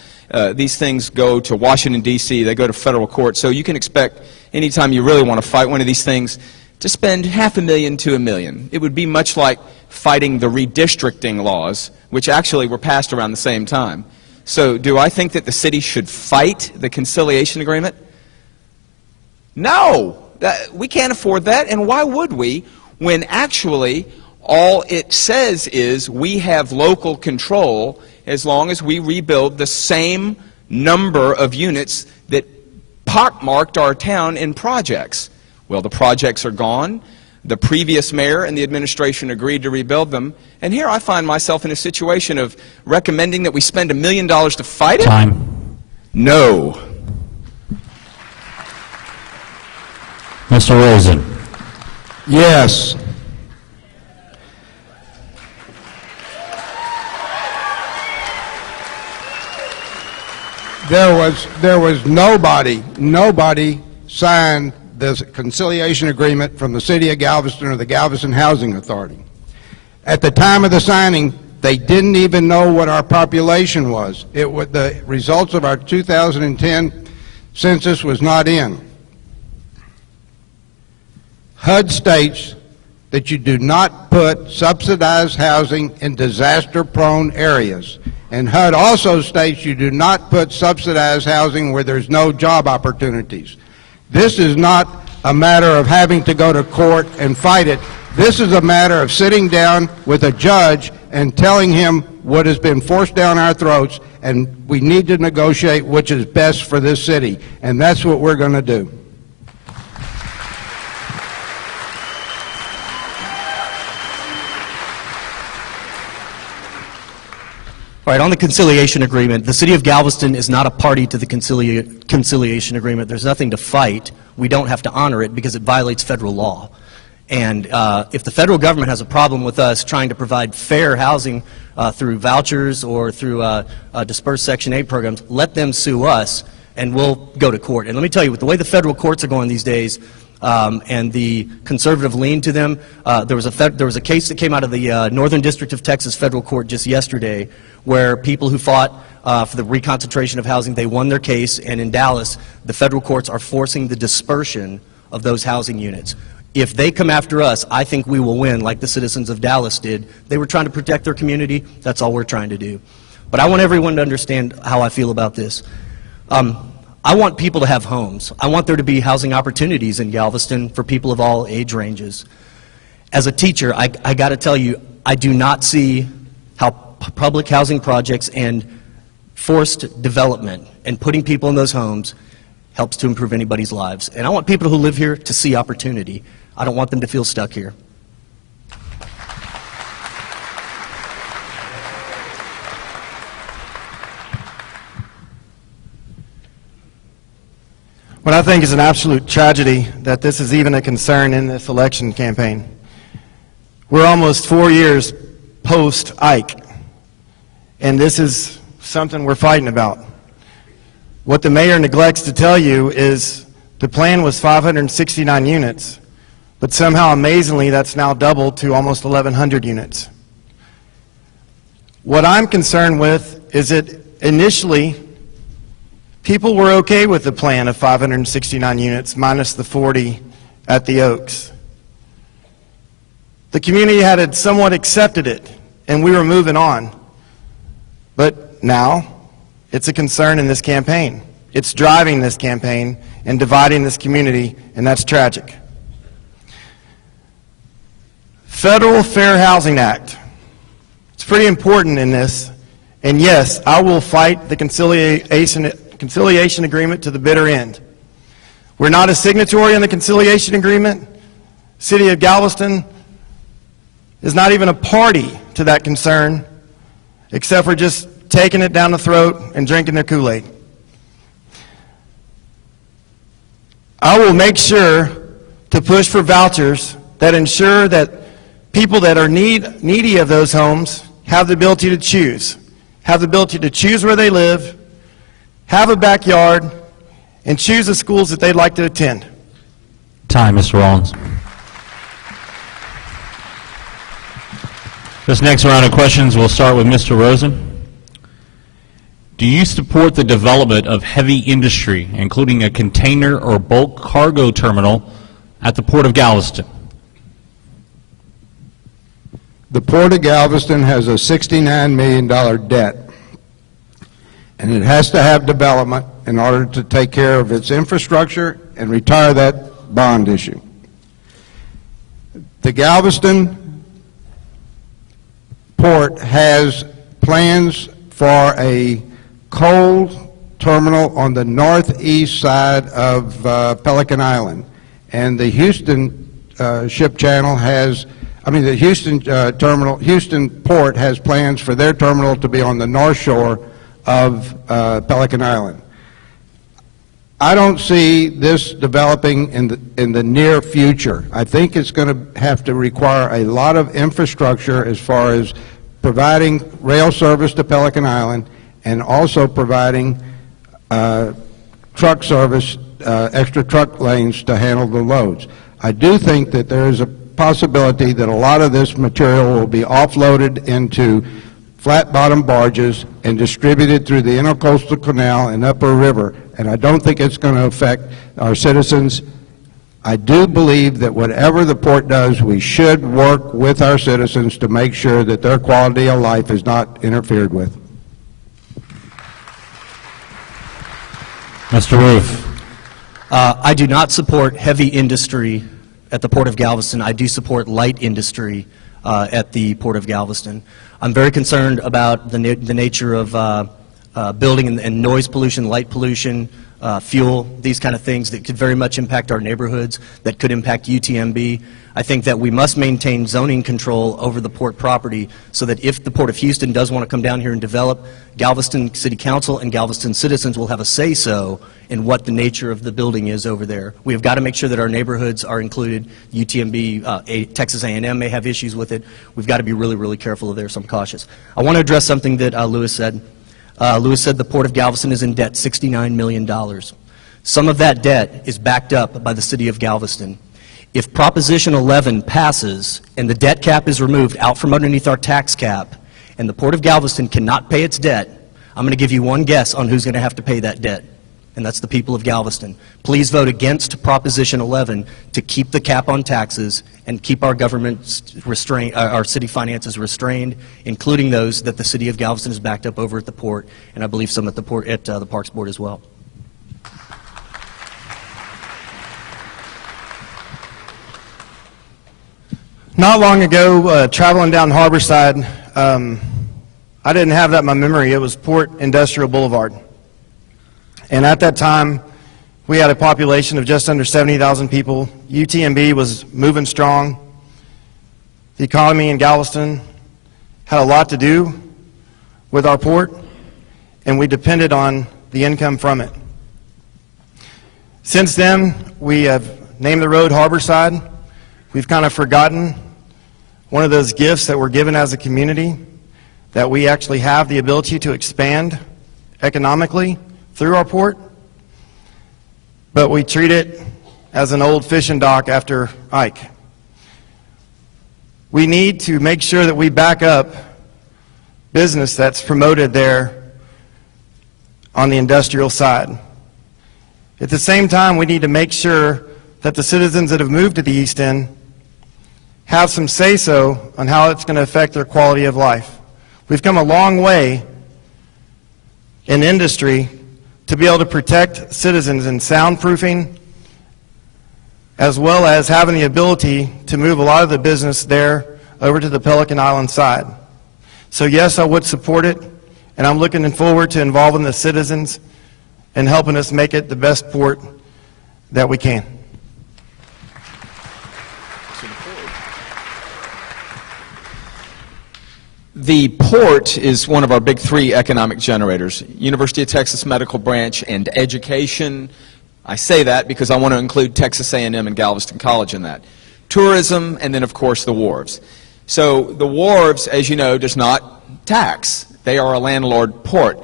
These things go to Washington, D.C., they go to federal court, so you can expect anytime you really want to fight one of these things to spend $500,000 to $1 million. It would be much like fighting the redistricting laws, which actually were passed around the same time. So do I think that the city should fight the conciliation agreement? No! We can't afford that, and why would we, when actually all it says is we have local control as long as we rebuild the same number of units that pockmarked our town in projects. Well, the projects are gone. The previous mayor and the administration agreed to rebuild them. And here I find myself in a situation of recommending that we spend $1 million to fight it? Time. No. Mr. Rosen. Yes. There was nobody signed this conciliation agreement from the City of Galveston or the Galveston Housing Authority. At the time of the signing, they didn't even know what our population was. The results of our 2010 census was not in. HUD states that you do not put subsidized housing in disaster-prone areas. And HUD also states you do not put subsidized housing where there's no job opportunities. This is not a matter of having to go to court and fight it. This is a matter of sitting down with a judge and telling him what has been forced down our throats, and we need to negotiate which is best for this city. And that's what we're going to do. All right, on the conciliation agreement, the City of Galveston is not a party to the conciliation agreement. There's nothing to fight. We don't have to honor it because it violates federal law. And if the federal government has a problem with us trying to provide fair housing through vouchers or through dispersed Section 8 programs, let them sue us and we'll go to court. And let me tell you, with the way the federal courts are going these days, and the conservative lean to them, there was a case that came out of the Northern District of Texas Federal Court just yesterday where people who fought for the reconcentration of housing, they won their case, and in Dallas, the federal courts are forcing the dispersion of those housing units. If they come after us, I think we will win like the citizens of Dallas did. They were trying to protect their community. That's all we're trying to do. But I want everyone to understand how I feel about this. I want people to have homes. I want there to be housing opportunities in Galveston for people of all age ranges. As a teacher, I got to tell you, I do not see how public housing projects and forced development and putting people in those homes helps to improve anybody's lives. And I want people who live here to see opportunity. I don't want them to feel stuck here. What I think is an absolute tragedy that this is even a concern in this election campaign. We're almost 4 years post-Ike, and this is something we're fighting about. What the mayor neglects to tell you is the plan was 569 units, but somehow, amazingly, that's now doubled to almost 1,100 units. What I'm concerned with is that initially, people were okay with the plan of 569 units minus the 40 at the Oaks. The community had somewhat accepted it, and we were moving on. But now, it's a concern in this campaign. It's driving this campaign and dividing this community, and that's tragic. Federal Fair Housing Act. It's pretty important in this, and yes, I will fight the conciliation agreement to the bitter end. We're not a signatory on the conciliation agreement. City of Galveston is not even a party to that concern, except for just taking it down the throat and drinking their Kool-Aid. I will make sure to push for vouchers that ensure that people that are needy of those homes have the ability to choose, where they live, have a backyard, and choose the schools that they'd like to attend. Time, Mr. Rollins. This next round of questions will start with Mr. Rosen. Do you support the development of heavy industry, including a container or bulk cargo terminal at the Port of Galveston? The Port of Galveston has a $69 million debt, and it has to have development in order to take care of its infrastructure and retire that bond issue. The Galveston Port has plans for a cold terminal on the northeast side of Pelican Island. And the Houston ship channel has, the Houston terminal, Houston port has plans for their terminal to be on the north shore of Pelican Island. I don't see this developing in the near future. I think it's going to have to require a lot of infrastructure as far as providing rail service to Pelican Island and also providing truck service, extra truck lanes to handle the loads. I do think that there is a possibility that a lot of this material will be offloaded into flat-bottom barges and distributed through the Intercoastal Canal and Upper River, and I don't think it's going to affect our citizens. I do believe that whatever the port does, we should work with our citizens to make sure that their quality of life is not interfered with. Mr. Roof. I do not support heavy industry at the Port of Galveston. I do support light industry at the Port of Galveston. I'm very concerned about the nature of building and noise pollution, light pollution, fuel, these kind of things that could very much impact our neighborhoods, that could impact UTMB. I think that we must maintain zoning control over the port property so that if the Port of Houston does want to come down here and develop, Galveston City Council and Galveston citizens will have a say-so in what the nature of the building is over there. We have got to make sure that our neighborhoods are included. UTMB, Texas A&M may have issues with it. We've got to be really, really careful there, so I'm cautious. I want to address something that Lewis said. Lewis said the Port of Galveston is in debt $69 million. Some of that debt is backed up by the city of Galveston. If Proposition 11 passes and the debt cap is removed out from underneath our tax cap and the Port of Galveston cannot pay its debt, I'm going to give you one guess on who's going to have to pay that debt, and that's the people of Galveston. Please vote against Proposition 11 to keep the cap on taxes and keep our government restrained, our city finances restrained, including those that the city of Galveston has backed up over at the port, and I believe some at the port, at the Parks Board as well. Not long ago, traveling down Harborside, I didn't have that in my memory. It was Port Industrial Boulevard. And at that time, we had a population of just under 70,000 people. UTMB was moving strong. The economy in Galveston had a lot to do with our port, and we depended on the income from it. Since then, we have named the road Harborside. We've kind of forgotten one of those gifts that we're given as a community, that we actually have the ability to expand economically through our port, but we treat it as an old fishing dock after Ike. We need to make sure that we back up business that's promoted there on the industrial side. At the same time, we need to make sure that the citizens that have moved to the East End have some say-so on how it's going to affect their quality of life. We've come a long way in industry to be able to protect citizens in soundproofing, as well as having the ability to move a lot of the business there over to the Pelican Island side. So yes, I would support it, and I'm looking forward to involving the citizens and helping us make it the best port that we can. The port is one of our big three economic generators: University of Texas Medical Branch and education. I say that because I want to include Texas A&M and Galveston College in that. Tourism, and then of course the wharves. So the wharves, as you know, does not tax. They are a landlord port.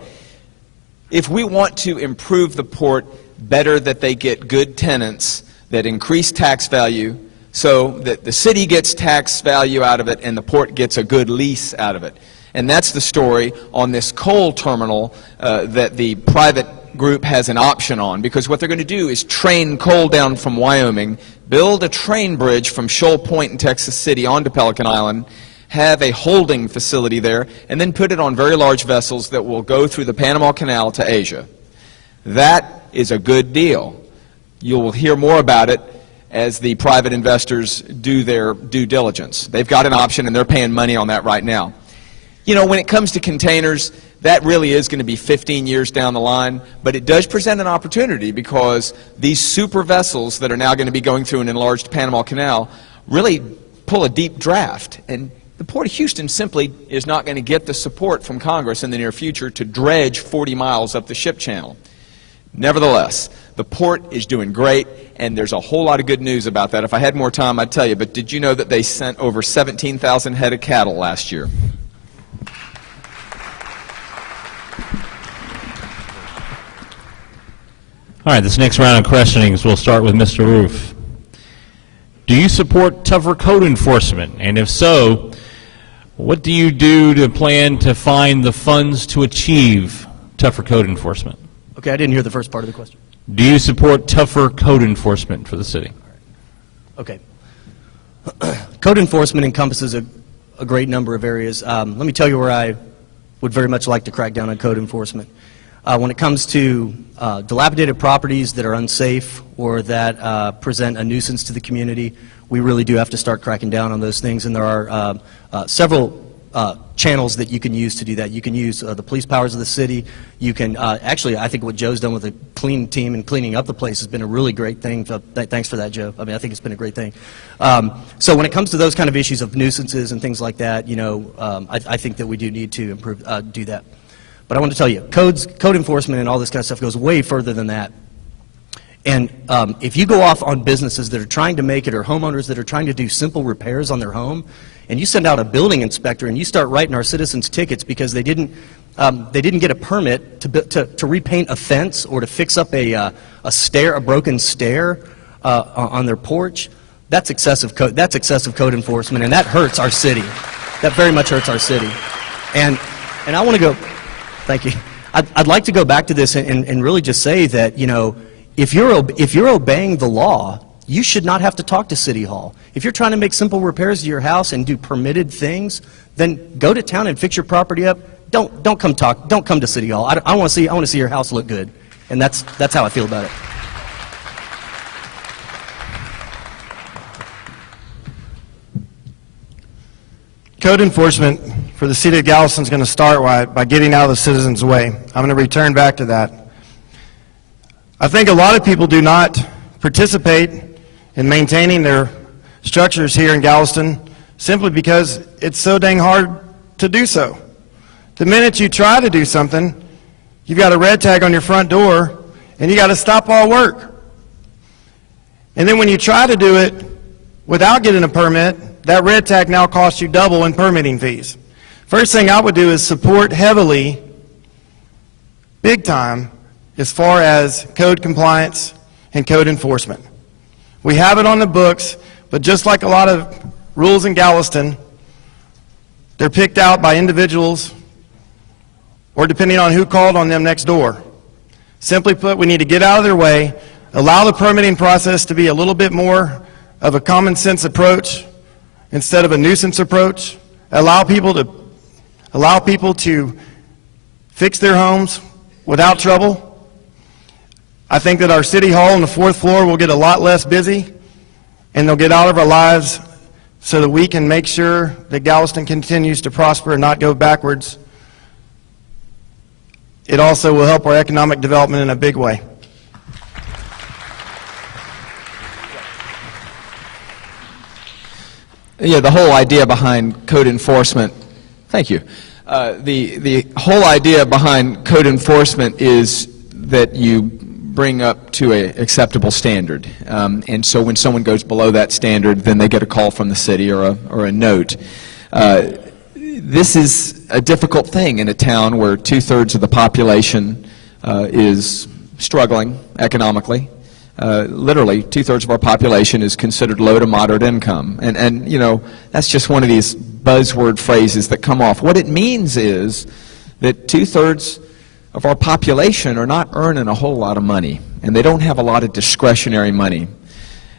If we want to improve the port, better that they get good tenants that increase tax value, so that the city gets tax value out of it and the port gets a good lease out of it. And that's the story on this coal terminal that the private group has an option on, because what they're going to do is train coal down from Wyoming, build a train bridge from Shoal Point in Texas City onto Pelican Island, have a holding facility there, and then put it on very large vessels that will go through the Panama Canal to Asia. That is a good deal. You'll hear more about it as the private investors do their due diligence. They've got an option and they're paying money on that right now. You know, when it comes to containers, That really is going to be 15 years down the line, but it does present an opportunity because these super vessels that are now going to be going through an enlarged Panama Canal really pull a deep draft. And the Port of Houston simply is not going to get the support from Congress in the near future to dredge 40 miles up the ship channel. Nevertheless, the port is doing great, and there's a whole lot of good news about that. If I had more time, I'd tell you, but did you know that they sent over 17,000 head of cattle last year? All right, this next round of questionings, we'll start with Mr. Roof. Do you support tougher code enforcement? And if so, what do you do to plan to find the funds to achieve tougher code enforcement? Okay, I didn't hear the first part of the question. Do you support tougher code enforcement for the city? Okay. Code enforcement encompasses a great number of areas. Let me tell you where I would very much like to crack down on code enforcement. When it comes to dilapidated properties that are unsafe or that present a nuisance to the community, we really do have to start cracking down on those things, and there are several channels that you can use to do that. You can use the police powers of the city. You can actually, I think what Joe's done with the clean team and cleaning up the place has been a really great thing. Thanks for that, Joe. I mean, I think it's been a great thing. So when it comes to those kind of issues of nuisances and things like that, you know, I think that we do need to improve, do that. But I want to tell you, code enforcement and all this kind of stuff goes way further than that. And if you go off on businesses that are trying to make it, or homeowners that are trying to do simple repairs on their home, and you send out a building inspector and you start writing our citizens tickets because they didn't get a permit to repaint a fence or to fix up a broken stair on their porch, that's excessive code enforcement, and that hurts our city. That very much hurts our city. And I want to go. Thank you. I'd like to go back to this and really just say that, you know, if you're obeying the law, you should not have to talk to City Hall. If you're trying to make simple repairs to your house and do permitted things, then go to town and fix your property up. Don't come to City Hall. I want to see your house look good, and that's how I feel about it. Code enforcement for the city of Galveston is going to start by getting out of the citizens' way. I'm going to return back to that. I think a lot of people do not participate in maintaining their structures here in Galveston simply because it's so dang hard to do so. The minute you try to do something, you've got a red tag on your front door and you got to stop all work. And then when you try to do it without getting a permit, that red tag now costs you double in permitting fees. First thing I would do is support heavily, big time, as far as code compliance and code enforcement. We have it on the books, but just like a lot of rules in Galveston, they're picked out by individuals or depending on who called on them next door. Simply put, we need to get out of their way, allow the permitting process to be a little bit more of a common sense approach instead of a nuisance approach, allow people to fix their homes without trouble. I think that our city hall on the 4th floor will get a lot less busy, and they'll get out of our lives so that we can make sure that Galveston continues to prosper and not go backwards. It also will help our economic development in a big way. Yeah, the whole idea behind code enforcement, thank you. The whole idea behind code enforcement is that you bring up to an acceptable standard. And so when someone goes below that standard, then they get a call from the city or a note. This is a difficult thing in a town where 2/3 of the population is struggling economically. Literally, 2/3 of our population is considered low to moderate income. And you know, that's just one of these buzzword phrases that come off. What it means is that 2/3 of our population are not earning a whole lot of money, and they don't have a lot of discretionary money.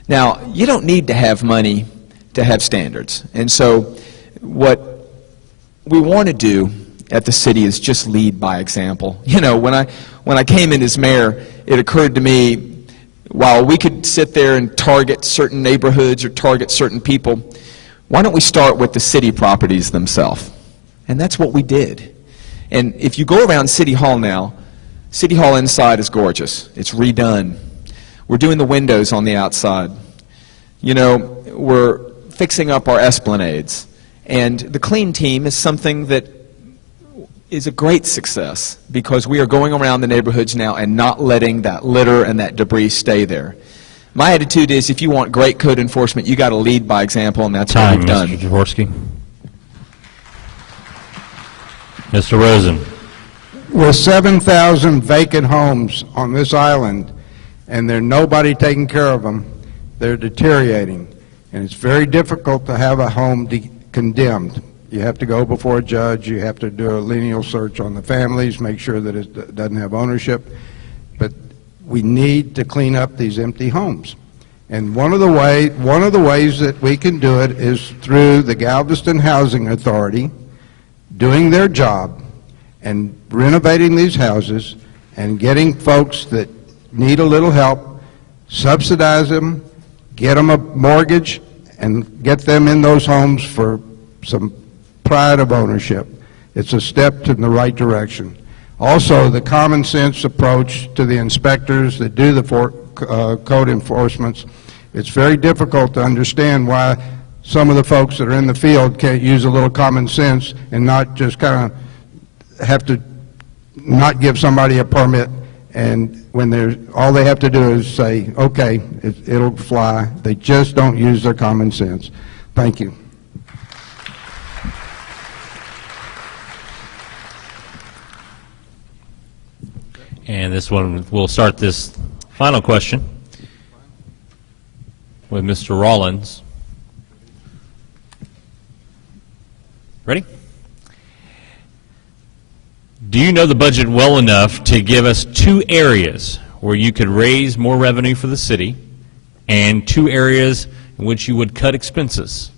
Now, you don't need to have money to have standards. And so what we want to do at the city is just lead by example. You know, when I came in as mayor, it occurred to me, while we could sit there and target certain neighborhoods or target certain people, why don't we start with the city properties themselves? And that's what we did. And if you go around City Hall now, City Hall inside is gorgeous. It's redone. We're doing the windows on the outside. You know, we're fixing up our esplanades. And the clean team is something that is a great success because we are going around the neighborhoods now and not letting that litter and that debris stay there. My attitude is if you want great code enforcement, you got to lead by example, and that's what we've done. Mr. Jaworski. Mr. Rosen. With 7,000 vacant homes on this island, and there's nobody taking care of them, they're deteriorating. And it's very difficult to have a home condemned. You have to go before a judge, you have to do a lineal search on the families, make sure that it doesn't have ownership. But we need to clean up these empty homes. And one of the ways that we can do it is through the Galveston Housing Authority doing their job and renovating these houses and getting folks that need a little help, subsidize them, get them a mortgage, and get them in those homes for some pride of ownership. It's a step in the right direction. Also, the common sense approach to the inspectors that do the code enforcements, it's very difficult to understand why some of the folks that are in the field can't use a little common sense and not just kind of have to not give somebody a permit, and when they're, all they have to do is say, okay, it'll fly. They just don't use their common sense. Thank you. And this one, we'll start this final question with Mr. Rollins. Ready? Do you know the budget well enough to give us 2 areas where you could raise more revenue for the city and 2 areas in which you would cut expenses?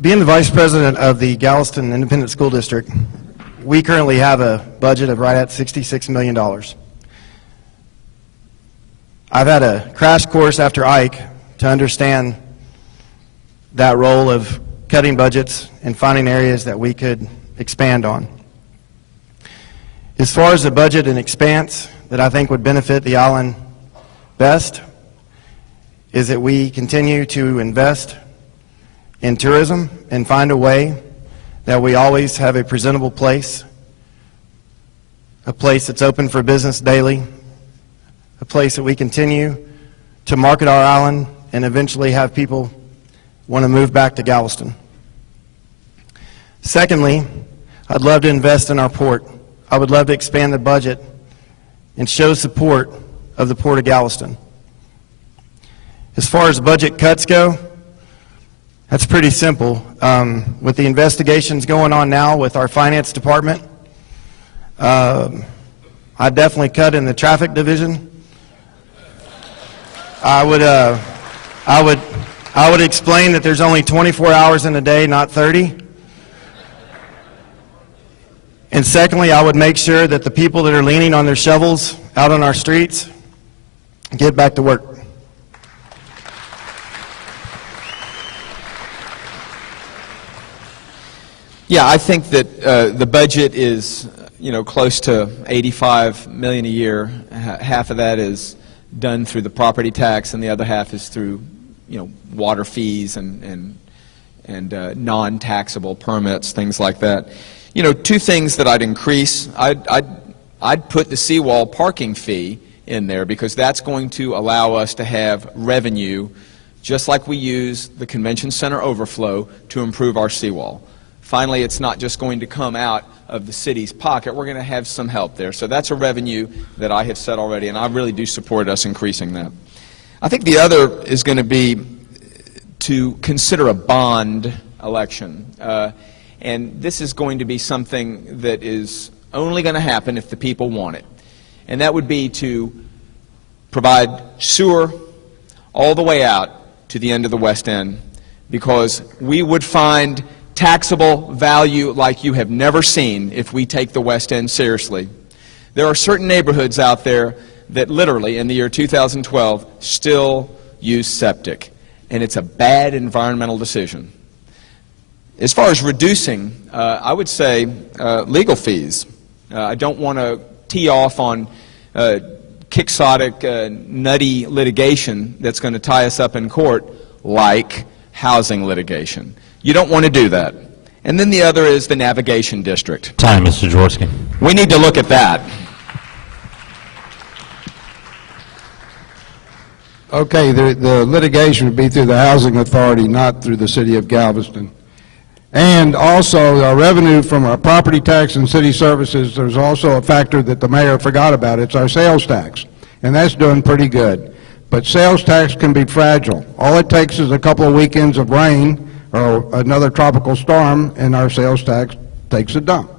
Being the vice president of the Galveston Independent School District, we currently have a budget of right at $66 million. I've had a crash course after Ike to understand that role of cutting budgets and finding areas that we could expand on. As far as the budget and expanse that I think would benefit the island best is that we continue to invest in tourism and find a way that we always have a presentable place, a place that's open for business daily, a place that we continue to market our island and eventually have people want to move back to Galveston. Secondly, I'd love to invest in our port. I would love to expand the budget and show support of the Port of Galveston. As far as budget cuts go, that's pretty simple. With the investigations going on now with our finance department, I definitely cut in the traffic division. I would explain that there's only 24 hours in a day, not 30. And secondly, I would make sure that the people that are leaning on their shovels out on our streets get back to work. Yeah, I think that the budget is, close to $85 million a year. Half of that is done through the property tax, and the other half is through, water fees and non-taxable permits, things like that. 2 things that I'd increase. I'd put the seawall parking fee in there because that's going to allow us to have revenue, just like we use the convention center overflow to improve our seawall. Finally, it's not just going to come out of the city's pocket. We're going to have some help there. So that's a revenue that I have said already, and I really do support us increasing that. I think the other is going to be to consider a bond election. And this is going to be something that is only going to happen if the people want it. And that would be to provide sewer all the way out to the end of the West End, because we would find taxable value like you have never seen if we take the West End seriously. There are certain neighborhoods out there that literally in the year 2012 still use septic, and it's a bad environmental decision. As far as reducing, I would say legal fees. I don't want to tee off on quixotic, nutty litigation that's going to tie us up in court, like housing litigation. You don't want to do that. And then the other is the navigation district. Time, Mr. Jaworski. We need to look at that. Okay, the litigation would be through the Housing Authority, not through the City of Galveston. And also, our revenue from our property tax and city services, there's also a factor that the mayor forgot about. It's our sales tax, and that's doing pretty good. But sales tax can be fragile. All it takes is a couple of weekends of rain or another tropical storm, and our sales tax takes a dump.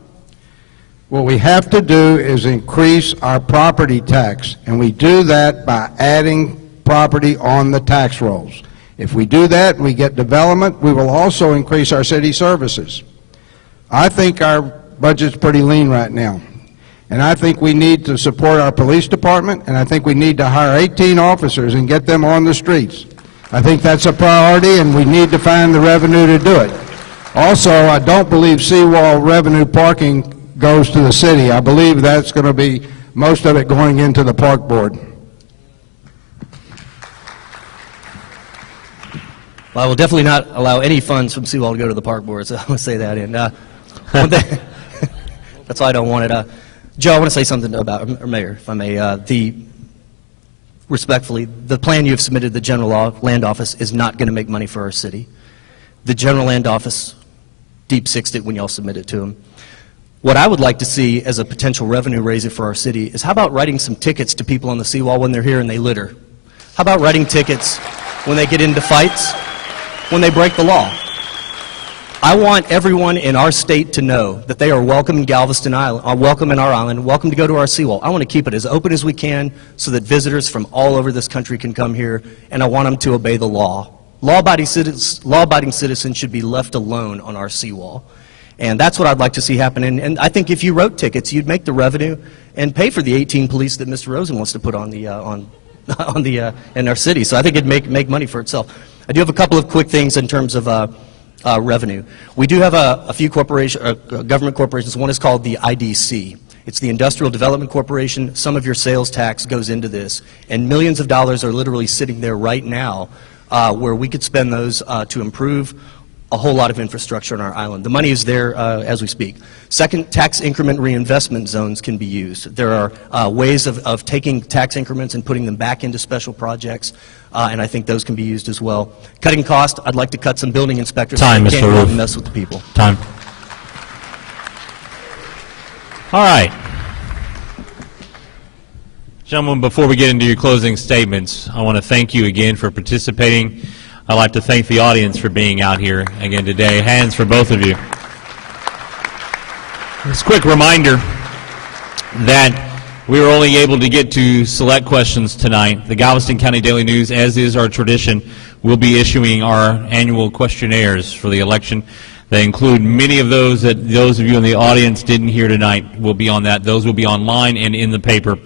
What we have to do is increase our property tax, and we do that by adding property on the tax rolls. If we do that, we get development, we will also increase our city services. I think our budget's pretty lean right now. And I think we need to support our police department, and I think we need to hire 18 officers and get them on the streets. I think that's a priority, and we need to find the revenue to do it. Also, I don't believe seawall revenue parking goes to the city. I believe that's going to be most of it going into the park board. Well, I will definitely not allow any funds from Seawall to go to the park board, so I want to say that. And that's why I don't want it. Joe, I want to say something about, or Mayor, if I may. Respectfully, the plan you have submitted to the General Land Office is not going to make money for our city. The General Land Office deep-sixed it when y'all submitted it to them. What I would like to see as a potential revenue raiser for our city is how about writing some tickets to people on the seawall when they're here and they litter? How about writing tickets when they get into fights, when they break the law? I want everyone in our state to know that they are welcome in Galveston Island, welcome in our island, welcome to go to our seawall. I want to keep it as open as we can so that visitors from all over this country can come here, and I want them to obey the law. Law-abiding citizens should be left alone on our seawall. And that's what I'd like to see happen. And I think if you wrote tickets, you'd make the revenue and pay for the 18 police that Mr. Rosen wants to put on the in our city. So I think it'd make money for itself. I do have a couple of quick things in terms of revenue. We do have a few government corporations. One is called the IDC. It's the Industrial Development Corporation. Some of your sales tax goes into this, and millions of dollars are literally sitting there right now where we could spend those to improve a whole lot of infrastructure on our island. The money is there as we speak. Second, tax increment reinvestment zones can be used. There are ways of taking tax increments and putting them back into special projects, and I think those can be used as well. Cutting cost, I'd like to cut some building inspectors. Time, so they Mr. can't go out Roof. and mess with the people. Time. All right. Gentlemen, before we get into your closing statements, I want to thank you again for participating. I'd like to thank the audience for being out here again today. Hands for both of you. Just a quick reminder that we were only able to get to select questions tonight. The Galveston County Daily News, as is our tradition, will be issuing our annual questionnaires for the election. They include many of those that those of you in the audience didn't hear tonight will be on that. Those will be online and in the paper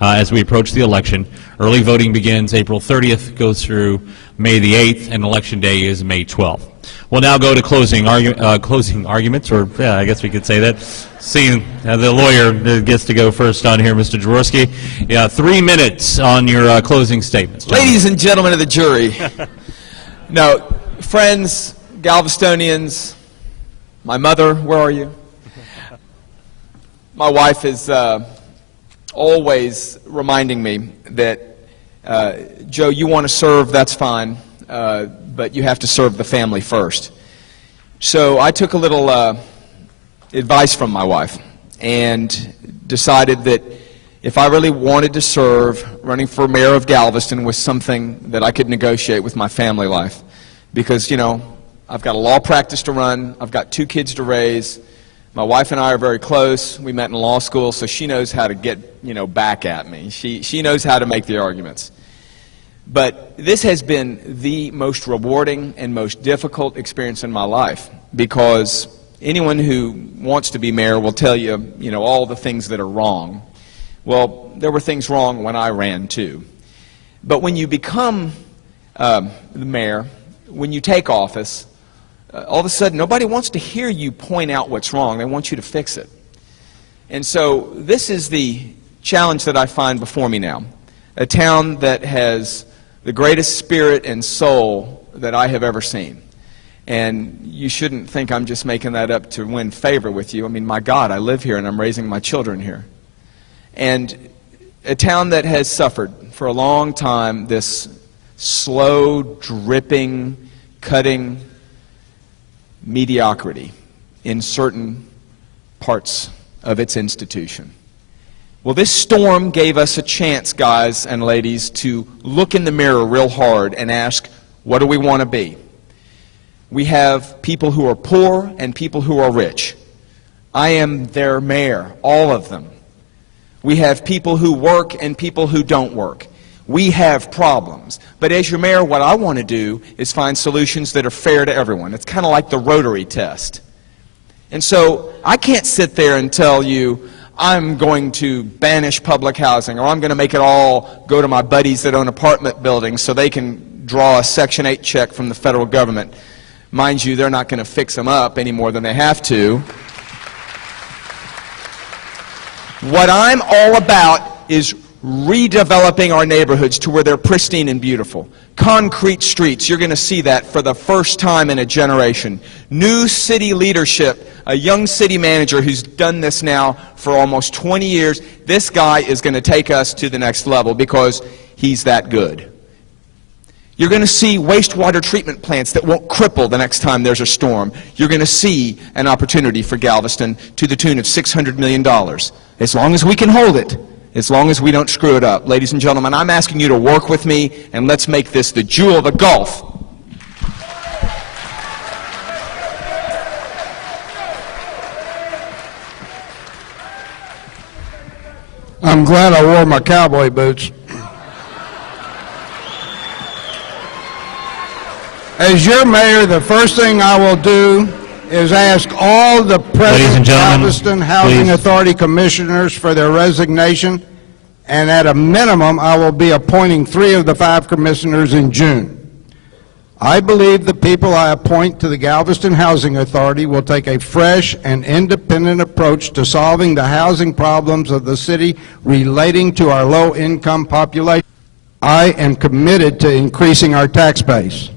as we approach the election. Early voting begins April 30th, goes through May the 8th, and Election Day is May 12th. We'll now go to closing arguments, or yeah, I guess we could say that. Seeing the lawyer gets to go first on here, Mr. Jaworski. Yeah, 3 minutes on your closing statements. Gentlemen. Ladies and gentlemen of the jury, no, friends, Galvestonians, my mother, where are you? My wife is always reminding me that, Joe, you want to serve, that's fine, but you have to serve the family first. So I took a little advice from my wife and decided that if I really wanted to serve, running for mayor of Galveston was something that I could negotiate with my family life. Because, you know, I've got a law practice to run, I've got 2 kids to raise, my wife and I are very close, we met in law school, so she knows how to get, you know, back at me. She knows how to make the arguments. But this has been the most rewarding and most difficult experience in my life, because anyone who wants to be mayor will tell you, you know, all the things that are wrong. Well, there were things wrong when I ran too. But when you become the mayor, when you take office, all of a sudden nobody wants to hear you point out what's wrong. They want you to fix it. And so this is the challenge that I find before me now. A town that has the greatest spirit and soul that I have ever seen. And you shouldn't think I'm just making that up to win favor with you. I mean, my God, I live here and I'm raising my children here. And a town that has suffered for a long time this slow, dripping, cutting mediocrity in certain parts of its institution. Well, this storm gave us a chance, guys and ladies, to look in the mirror real hard and ask, what do we want to be? We have people who are poor and people who are rich. I am their mayor, all of them. We have people who work and people who don't work. We have problems. But as your mayor, what I want to do is find solutions that are fair to everyone. It's kind of like the Rotary test. And so I can't sit there and tell you, I'm going to banish public housing, or I'm going to make it all go to my buddies that own apartment buildings so they can draw a Section 8 check from the federal government. Mind you, they're not going to fix them up any more than they have to. What I'm all about is redeveloping our neighborhoods to where they're pristine and beautiful. Concrete streets, you're going to see that for the first time in a generation. New city leadership, a young city manager who's done this now for almost 20 years. This guy is going to take us to the next level because he's that good. You're going to see wastewater treatment plants that won't cripple the next time there's a storm. You're going to see an opportunity for Galveston to the tune of $600 million. As long as we can hold it, as long as we don't screw it up. Ladies and gentlemen, I'm asking you to work with me, and let's make this the jewel of the Gulf. I'm glad I wore my cowboy boots. As your mayor, the first thing I will do is ask all the Ladies present and gentlemen, Galveston Housing please. Authority commissioners for their resignation, and at a minimum, I will be appointing 3 of the 5 commissioners in June. I believe the people I appoint to the Galveston Housing Authority will take a fresh and independent approach to solving the housing problems of the city relating to our low-income population. I am committed to increasing our tax base.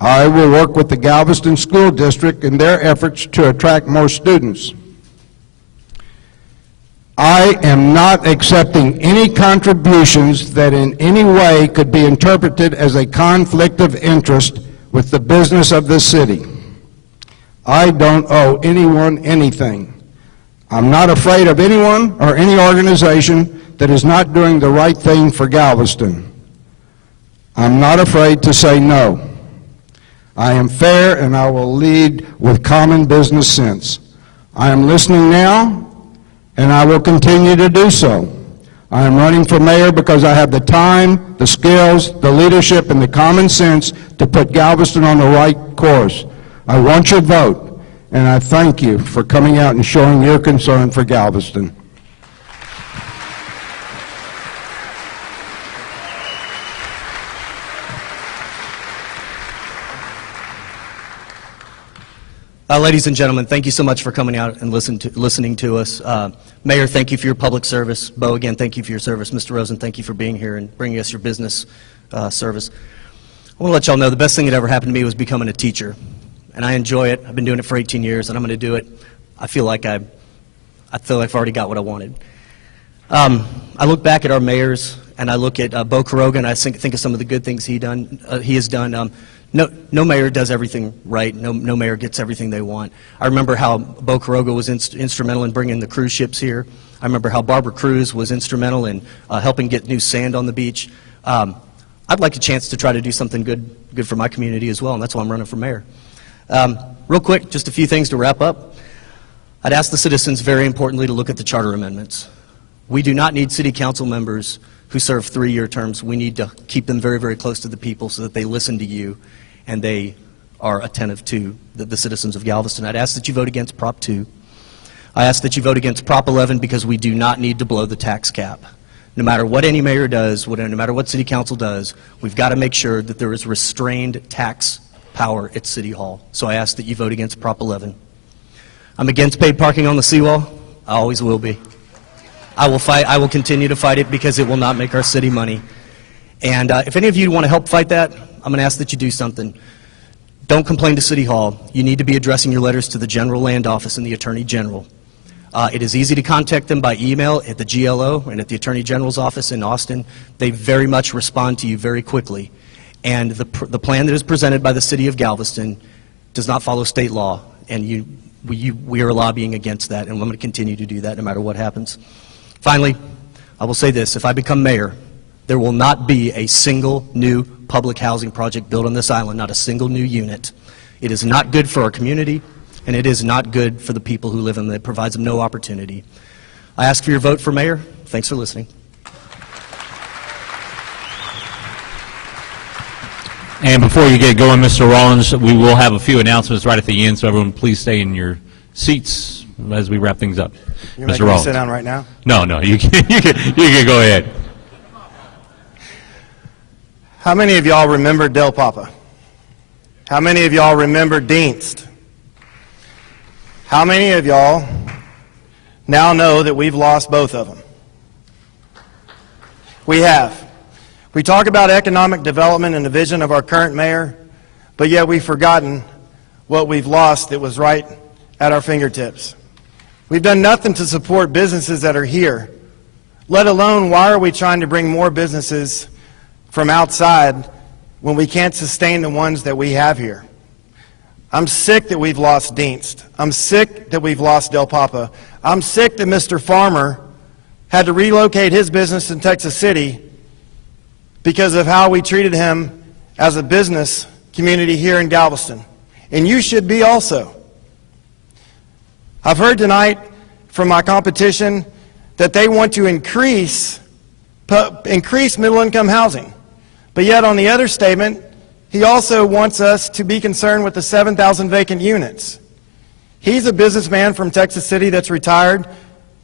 I will work with the Galveston School District in their efforts to attract more students. I am not accepting any contributions that in any way could be interpreted as a conflict of interest with the business of this city. I don't owe anyone anything. I'm not afraid of anyone or any organization that is not doing the right thing for Galveston. I'm not afraid to say no. I am fair, and I will lead with common business sense. I am listening now, and I will continue to do so. I am running for mayor because I have the time, the skills, the leadership, and the common sense to put Galveston on the right course. I want your vote, and I thank you for coming out and showing your concern for Galveston. Ladies and gentlemen, thank you so much for coming out and listening to us. Mayor, thank you for your public service. Bo, again, thank you for your service. Mr. Rosen, thank you for being here and bringing us your business service. I want to let y'all know the best thing that ever happened to me was becoming a teacher, and I enjoy it. I've been doing it for 18 years, and I'm going to do it. I feel like I've already got what I wanted. I look back at our mayors, and I look at Bo Caroga, and I think of some of the good things he has done. No mayor does everything right. No mayor gets everything they want. I remember how Bo Caroga was instrumental in bringing the cruise ships here. I remember how Barbara Cruz was instrumental in helping get new sand on the beach. I'd like a chance to try to do something good for my community as well, and that's why I'm running for mayor. Real quick, just a few things to wrap up. I'd ask the citizens, very importantly, to look at the charter amendments. We do not need city council members who serve 3-year terms. We need to keep them very, very close to the people so that they listen to you and they are attentive to the citizens of Galveston. I'd ask that you vote against Prop 2. I ask that you vote against Prop 11 because we do not need to blow the tax cap. No matter what any mayor does, no matter what city council does, we've got to make sure that there is restrained tax power at City Hall. So I ask that you vote against Prop 11. I'm against paid parking on the seawall. I always will be. I will fight. I will continue to fight it because it will not make our city money. And if any of you want to help fight that, I'm going to ask that you do something. Don't complain to City Hall. You need to be addressing your letters to the General Land Office and the Attorney General. It is easy to contact them by email at the GLO and at the Attorney General's office in Austin. They very much respond to you very quickly. And the plan that is presented by the City of Galveston does not follow state law, and we are lobbying against that, and I'm going to continue to do that no matter what happens. Finally, I will say this: if I become mayor, there will not be a single new public housing project built on this island, not a single new unit. It is not good for our community, and it is not good for the people who live in it. It provides them no opportunity. I ask for your vote for mayor. Thanks for listening. And before you get going, Mr. Rollins, we will have a few announcements right at the end, so everyone please stay in your seats as we wrap things up. You're Mr. making me Rollins. sit down right now? No, you can go ahead. How many of y'all remember Del Papa? How many of y'all remember Dienst? How many of y'all now know that we've lost both of them? We have. We talk about economic development and the vision of our current mayor, but yet we've forgotten what we've lost that was right at our fingertips. We've done nothing to support businesses that are here, let alone why are we trying to bring more businesses from outside when we can't sustain the ones that we have here. I'm sick that we've lost Dienst. I'm sick that we've lost Del Papa. I'm sick that Mr. Farmer had to relocate his business in Texas City because of how we treated him as a business community here in Galveston. And you should be also. I've heard tonight from my competition that they want to increase middle-income housing. But yet on the other statement, he also wants us to be concerned with the 7,000 vacant units. He's a businessman from Texas City that's retired.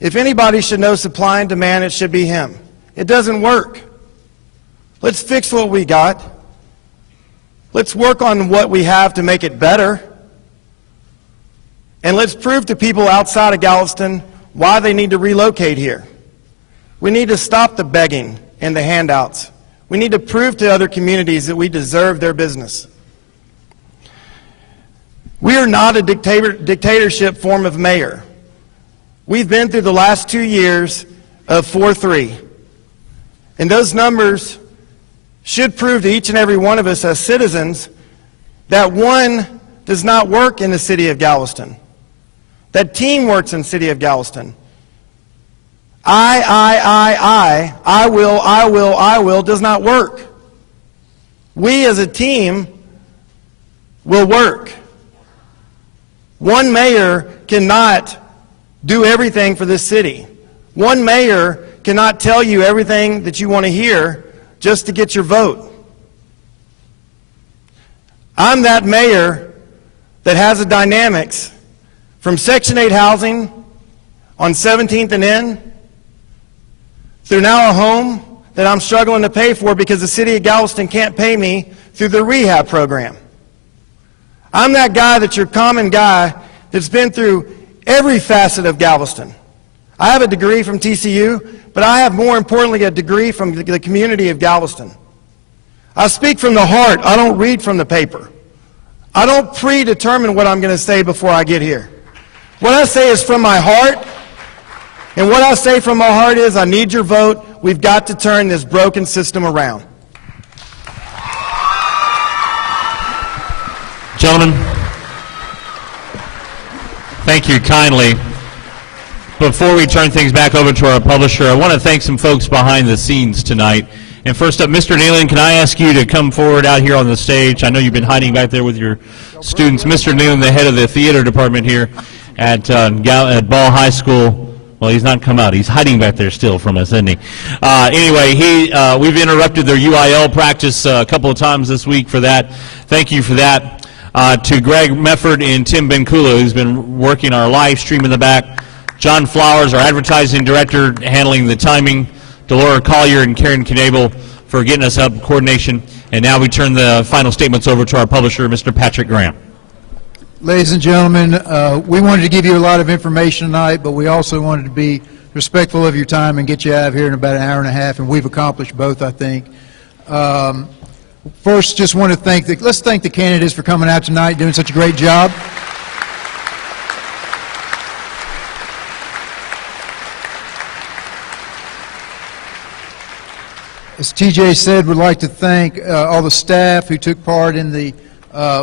If anybody should know supply and demand, it should be him. It doesn't work. Let's fix what we got. Let's work on what we have to make it better. And let's prove to people outside of Galveston why they need to relocate here. We need to stop the begging and the handouts. We need to prove to other communities that we deserve their business. We are not a dictatorship form of mayor. We've been through the last 2 years of 4-3. And those numbers should prove to each and every one of us as citizens that one does not work in the city of Galveston. That team works in the city of Galveston. I will does not work. We as a team will work. One mayor cannot do everything for this city. One mayor cannot tell you everything that you want to hear just to get your vote. I'm that mayor that has the dynamics from Section 8 housing on 17th and N through now a home that I'm struggling to pay for because the city of Galveston can't pay me through the rehab program. I'm that guy that's your common guy that's been through every facet of Galveston. I have a degree from TCU, but I have more importantly a degree from the community of Galveston. I speak from the heart. I don't read from the paper. I don't predetermine what I'm going to say before I get here. What I say is from my heart. And what I say from my heart is, I need your vote. We've got to turn this broken system around. Gentlemen, thank you kindly. Before we turn things back over to our publisher, I want to thank some folks behind the scenes tonight. And first up, Mr. Nealon, can I ask you to come forward out here on the stage? I know you've been hiding back there with your students. Mr. Nealon, the head of the theater department here at Ball High School. Well, he's not come out. He's hiding back there still from us, isn't he? Anyway, we've interrupted their UIL practice a couple of times this week for that. Thank you for that. To Greg Mefford and Tim Benkula, who's been working our live stream in the back. John Flowers, our advertising director, handling the timing. Delora Collier and Karen Knabel for getting us up, coordination. And now we turn the final statements over to our publisher, Mr. Patrick Graham. Ladies and gentlemen, we wanted to give you a lot of information tonight, but we also wanted to be respectful of your time and get you out of here in about an hour and a half, and we've accomplished both, I think. First, just want to let's thank the candidates for coming out tonight, doing such a great job. As TJ said, we'd like to thank all the staff who took part in the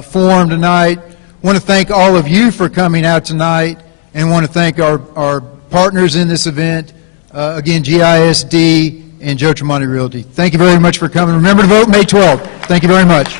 forum tonight. Want to thank all of you for coming out tonight, and want to thank our partners in this event, again, GISD and Joe Tremonti Realty. Thank you very much for coming. Remember to vote May 12th. Thank you very much.